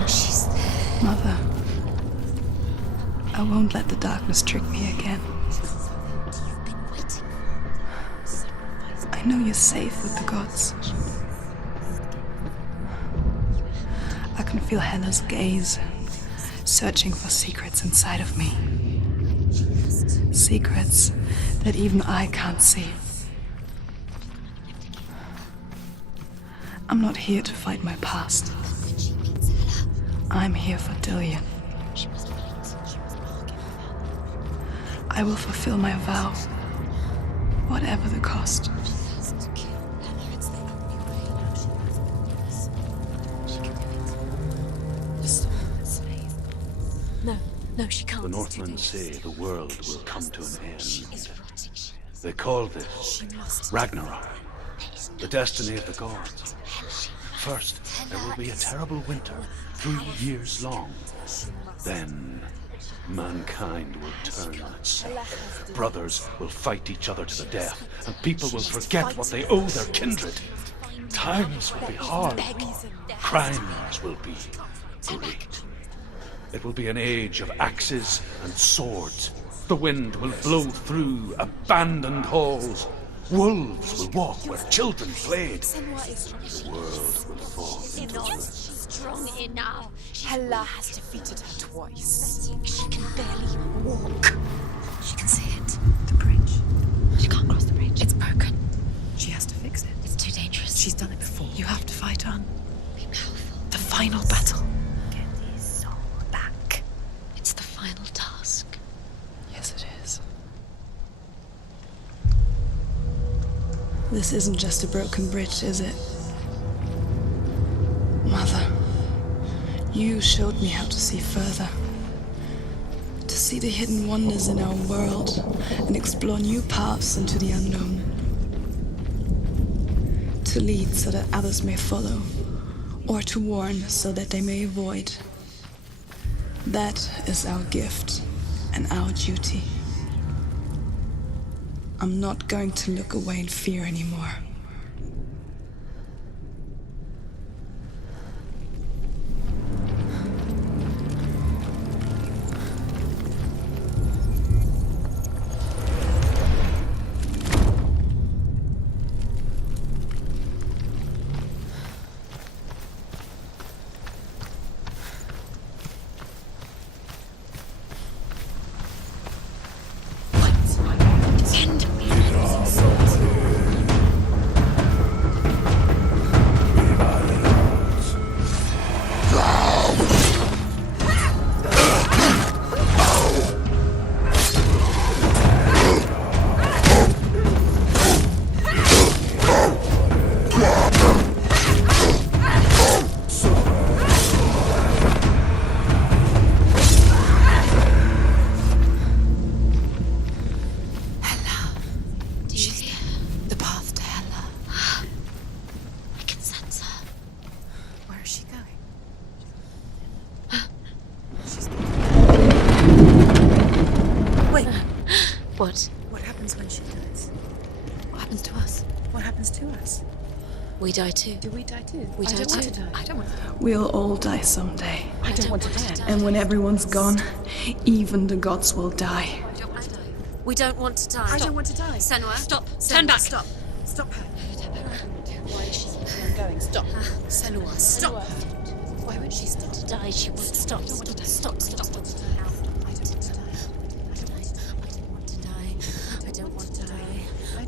She's there. Mother, I won't let the darkness trick me again. You've been waiting for. Sacrifice. I know you're safe with the gods. I can feel Hella's gaze, searching for secrets inside of me. Secrets that even I can't see. I'm not here to fight my past. She meets Hella. I'm here for Dillion. She must fight. She must bargain with her. I will fulfill my vow, whatever the cost. She has to kill Hella. It's the only way. She must do this. She can do it. The soul that slays. No, no, she can't. The It's too Northmen dangerous. say the world will come to an She end. is rotting. They call this She must. Ragnarok, the destiny of the gods. First, there will be a terrible winter, 3 years long. Then, mankind will turn on itself. Brothers will fight each other to the death, and people will forget what they owe their kindred. Times will be hard. Crimes will be great. It will be an age of axes and swords. The wind will blow through abandoned halls. Wolves will walk where children played. The world will fall into ruin. Strong enough. Hella has defeated her twice. She can barely walk. She can see it. The bridge. She can't cross the bridge. It's broken. She has to fix it. It's too dangerous. She's done it before. You have to fight on. Be powerful. The final battle. Get his soul back. It's the final task. Yes, it is. This isn't just a broken bridge, is it? Mother, You showed me how to see further. To see the hidden wonders in our world and explore new paths into the unknown. To lead so that others may follow, or to warn so that they may avoid. That is our gift and our duty. I'm not going to look away in fear anymore. What happens when she dies? What happens to us? What happens to us? We die too. Do we die too? We I die don't want too. to die. I don't want to die. We'll all die someday. I don't want to die. And when everyone's gone, even the gods will die. We don't want to die. I don't want to die. Senua, stop. Senua, Turn back. Stop. Stop her. Why is she going? Stop. Senua, stop. Why won't she stop to die? She won't stop. Stop.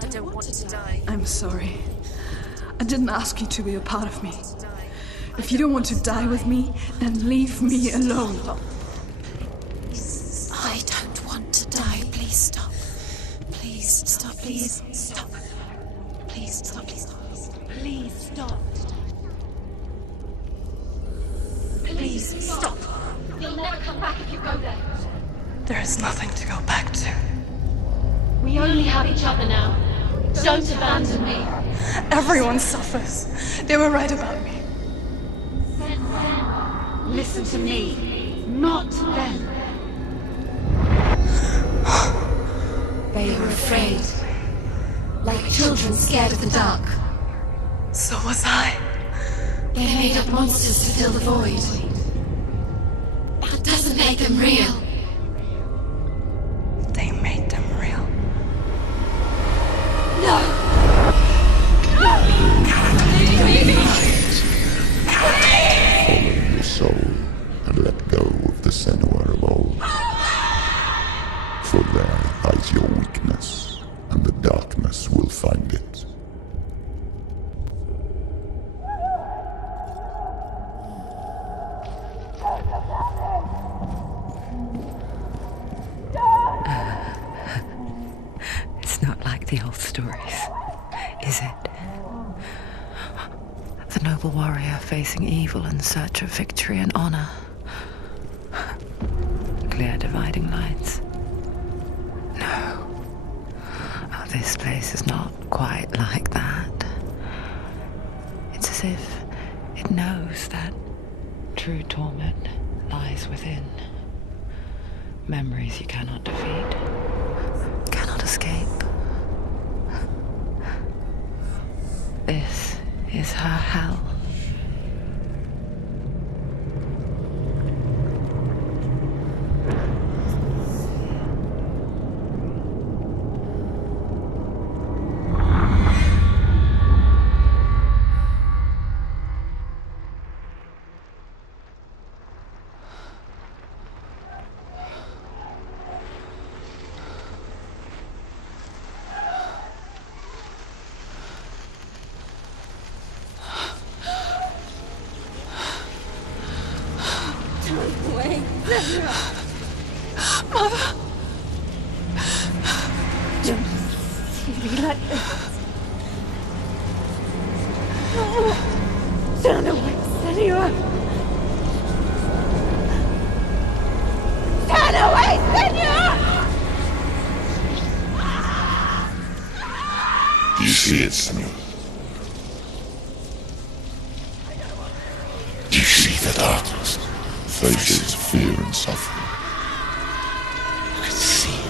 I don't want to die. I'm sorry. I didn't ask you to be a part of me. If you don't want to die with me, then leave me alone. I don't want to die. Please stop. Please stop. Please stop. Please stop. Please stop. Please stop. Please stop. You'll never come back if you go there. There is nothing to go back to. We only have each other now. Don't abandon me. Everyone suffers. They were right about me. Listen to me, not them. They were afraid. Like children scared of the dark. So was I. They made up monsters to fill the void. That doesn't make them real. They made them real. No! Follow your soul and let go of the Senua of old. For there lies your weakness, and the darkness will find it. It's not like the old stories, is it? The noble warrior facing evil in search of victory and honor. Clear dividing lines. No. Oh, this place is not quite like that. It's as if it knows that true torment lies within. Memories you cannot defeat, cannot escape. This is her hell. Mother! Don't see me like this. No! Turn away, Senua! Run away, Senor! Do you see it, Senor? Do you see the darkness? Faces of fear and suffering. You can see it.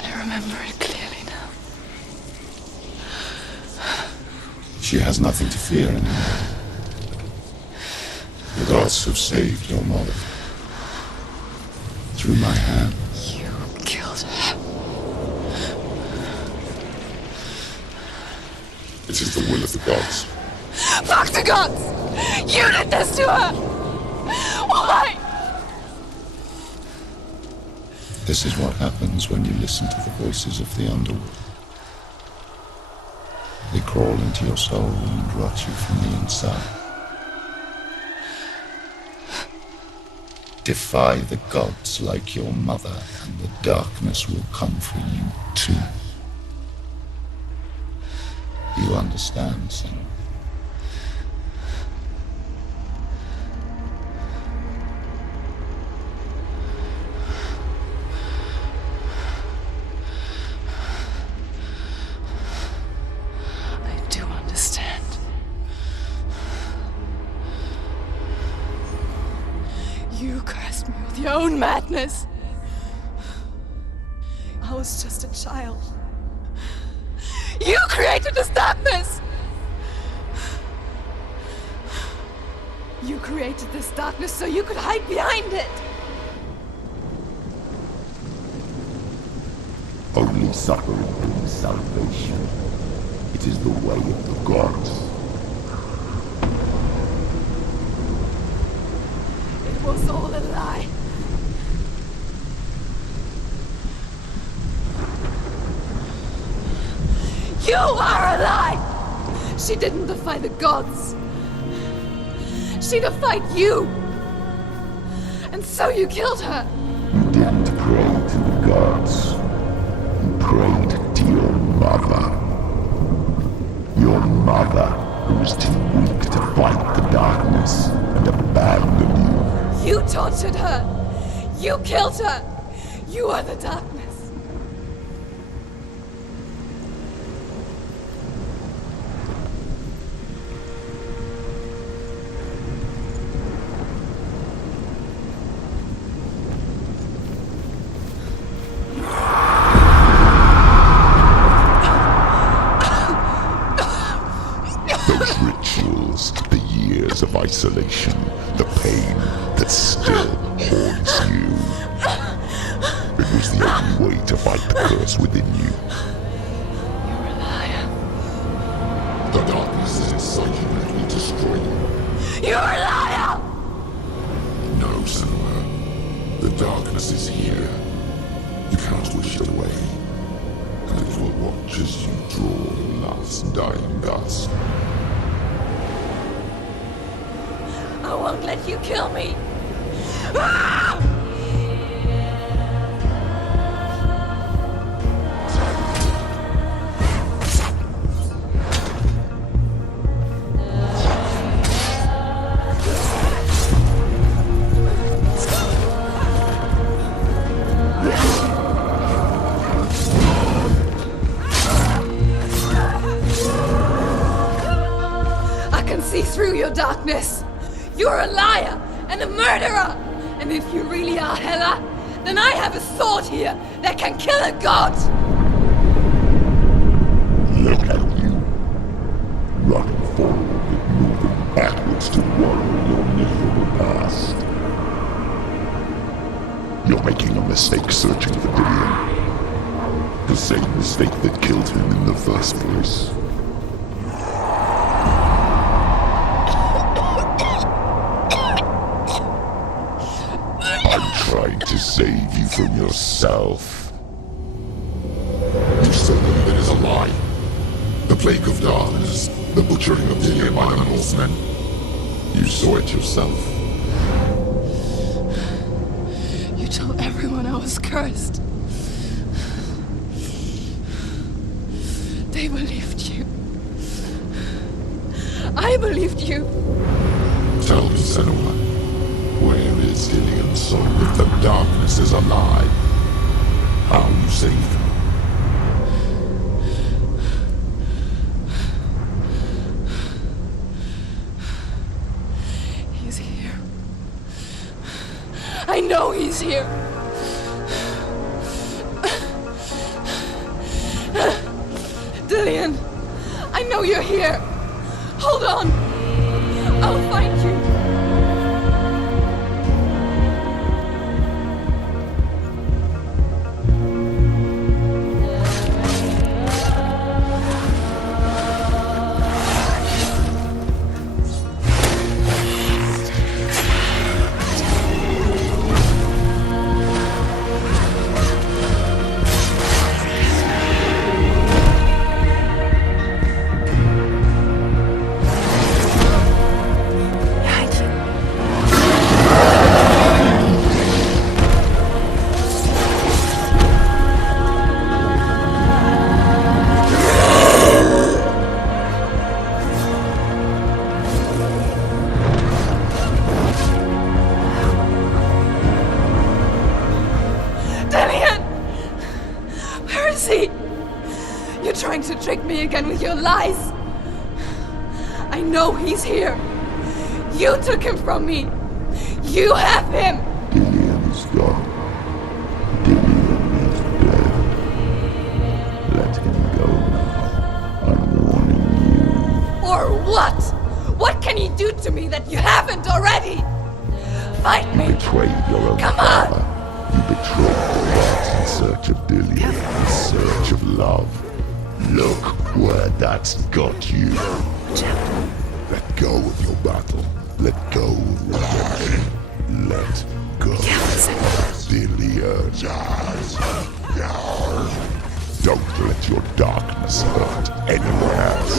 I remember it clearly now. She has nothing to fear anymore. The gods have saved your mother. Through my hand. You killed her. It is the will of the gods. Fuck the gods! You did this to her! Why? This is what happens when you listen to the voices of the underworld. They crawl into your soul and rot you from the inside. Defy the gods like your mother, and the darkness will come for you too. You understand, Senor? I do understand. You cursed me with your own madness. I was just a child. You created this darkness! You created this darkness so you could hide behind it! Only suffering brings salvation. It is the way of the gods. It was all a lie. You are a lie! She didn't defy the gods. She defied you! And so you killed her! You didn't pray to the gods. You prayed to your mother. Your mother, who was too weak to fight the darkness and abandoned you. You tortured her! You killed her! You are the darkness! Those rituals, the years of isolation, the pain that still haunts you. It was the only way to fight the curse within you. You're a liar. The darkness is inside you and it will destroy you. You're a liar! No, Senua. The darkness is here. You cannot wish it away. And it will watch as you draw your last dying gasp. I won't let you kill me! Ah! I can see through your darkness! You're a liar and a murderer! And if you really are Hela, then I have a sword here that can kill a god! Look at you. Running forward, but moving backwards to wallow your miserable past. You're making a mistake searching for Dillion. The same mistake that killed him in the first place. Trying to save you from yourself. You still believe it is a lie. The plague of darkness, the butchering of Dillion by the Norsemen. You saw it yourself. You told everyone I was cursed. They believed you. I believed you. Tell me, Senua, where is Dillian's soul if the darkness is alive? How you save her? He's here. I know he's here. Dillian, I know you're here. Hold on. I'll find you. Trying to trick me again with your lies. I know he's here. You took him from me. You have him. Dillian is gone. Dillian is dead. Let him go now. I'm warning you. Or what? What can he do to me that you haven't already? Fight me. You betrayed your own father. You betrayed the gods in search of Dillian, in search of love. Look where that's got you. Let go of your battle. Let go of redemption. Let go. Dillian. Don't let your darkness hurt anyone else.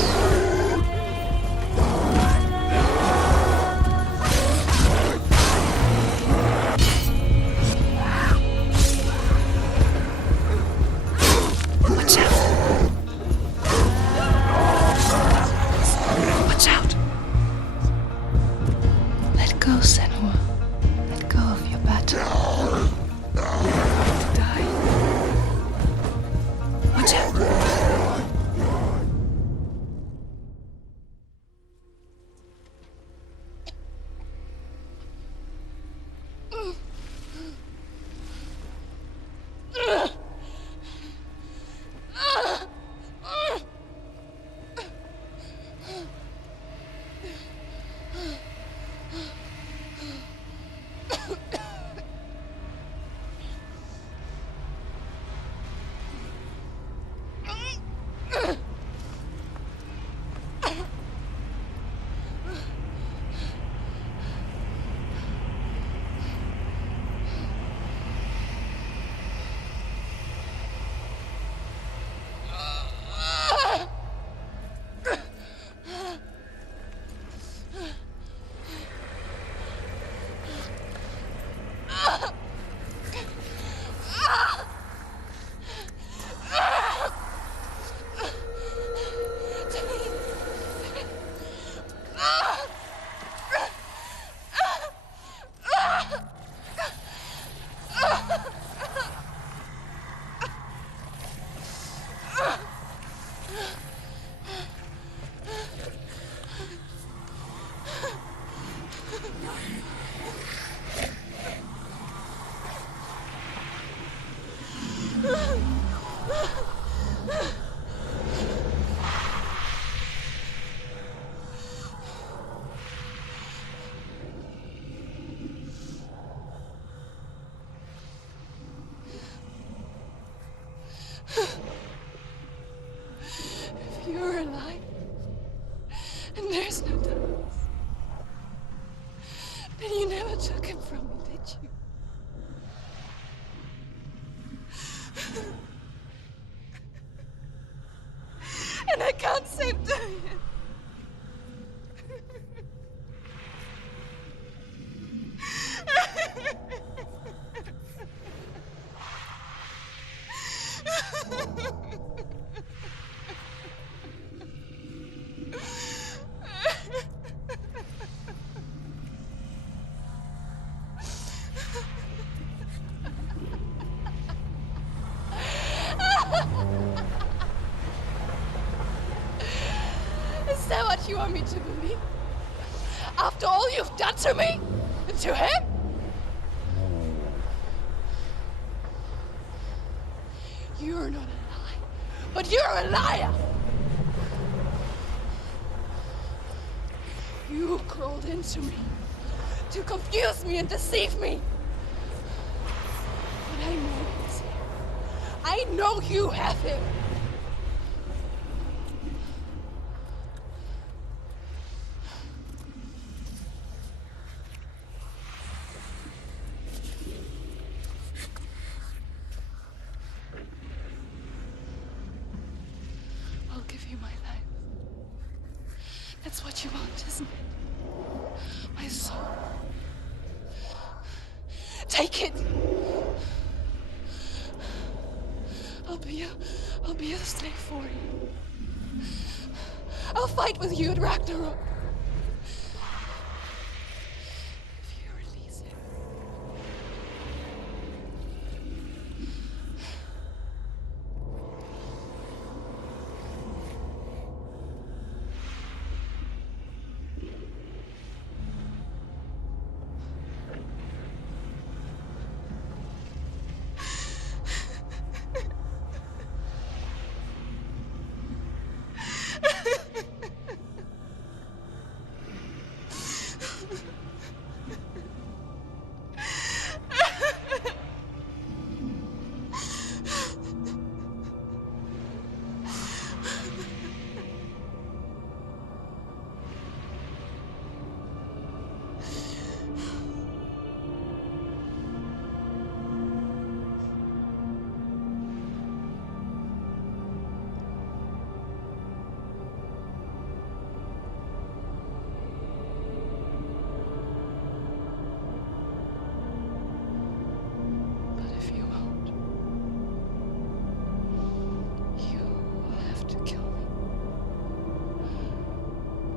If you're alive, and there's no darkness, then you never took him from me, did you? And I can't save Dillian. want me to believe? After all you've done to me? And to him? You're not a lie, but you're a liar! You crawled into me to confuse me and deceive me. But I know he's here. I know you have him. I'll give you my life. That's what you want, isn't it? My soul. Take it. I'll be a slave for you. I'll fight with you at Ragnarok. If you release him.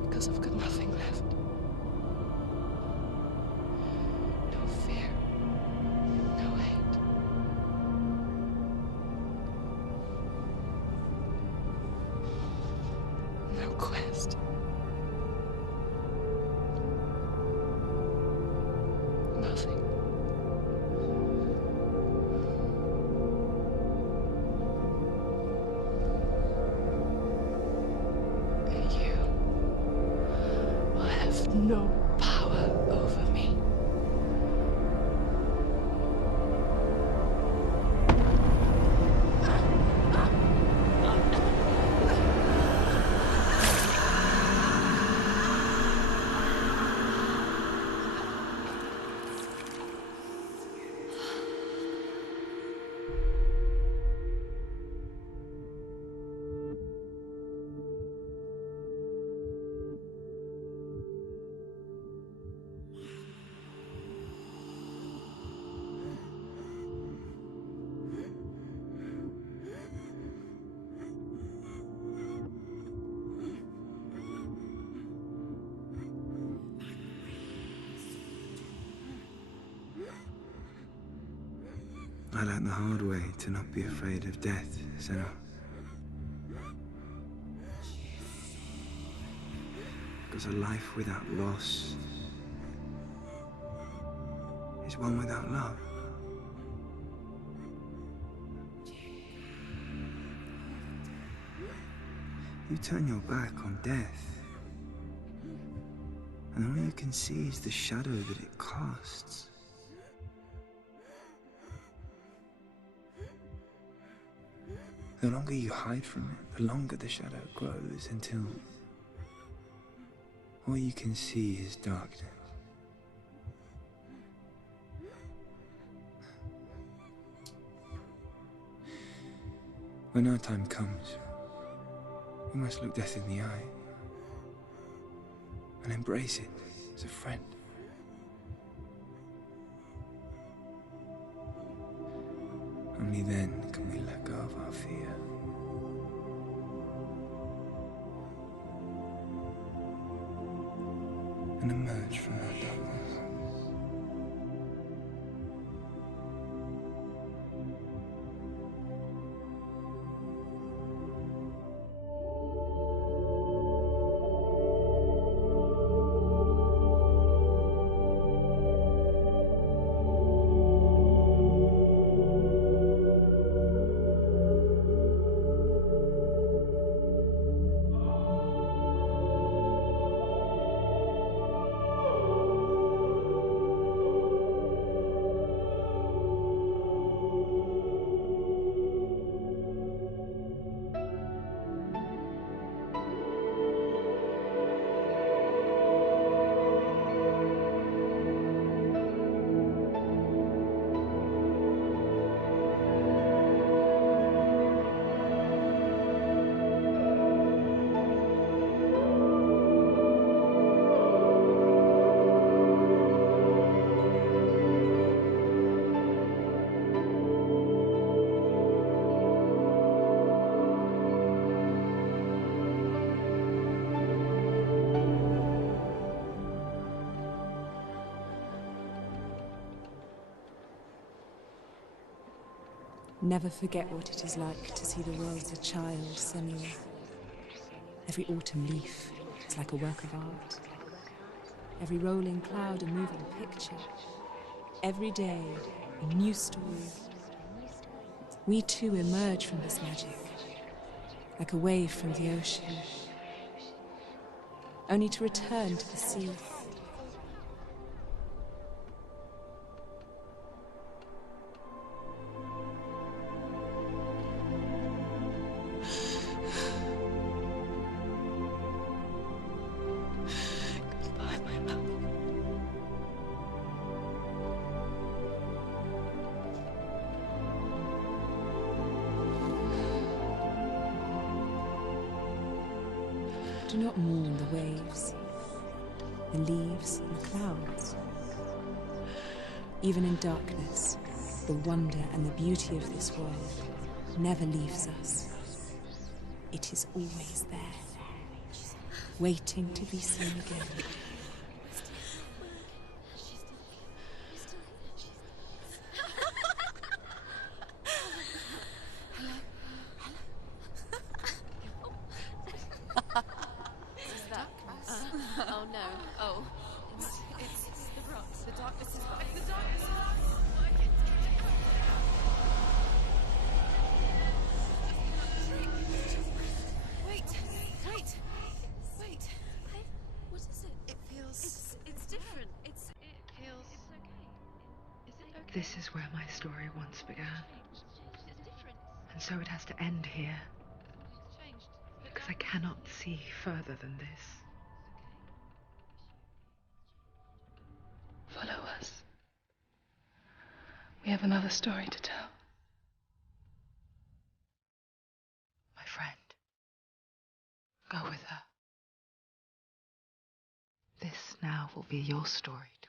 Because I've got nothing left. No fear. No hate. No quest. Nothing. No power over me. I learned the hard way to not be afraid of death, Senua. Because a life without loss is one without love. You turn your back on death, and all you can see is the shadow that it casts. The longer you hide from it, the longer the shadow grows until all you can see is darkness. When our time comes, we must look death in the eye and embrace it as a friend. Only then can we let go of our fear. And emerge from that darkness. Never forget what it is like to see the world as a child, Senua. Every autumn leaf is like a work of art. Every rolling cloud a moving picture. Every day, a new story. We too emerge from this magic, like a wave from the ocean, only to return to the sea. Goodbye, my love. Do not mourn the waves, the leaves, and the clouds. Even in darkness, the wonder and the beauty of this world never leaves us. It is always there, waiting to be seen again. Oh no. Oh. It's the rocks. The darkness is back. The darkness is Wait. What is it? It feels... It's different. It feels... It's okay. Is it okay? This is where my story once began. And so it has to end here. Because I cannot see further than this. Follow us. We have another story to tell. My friend. Go with her. This now will be your story to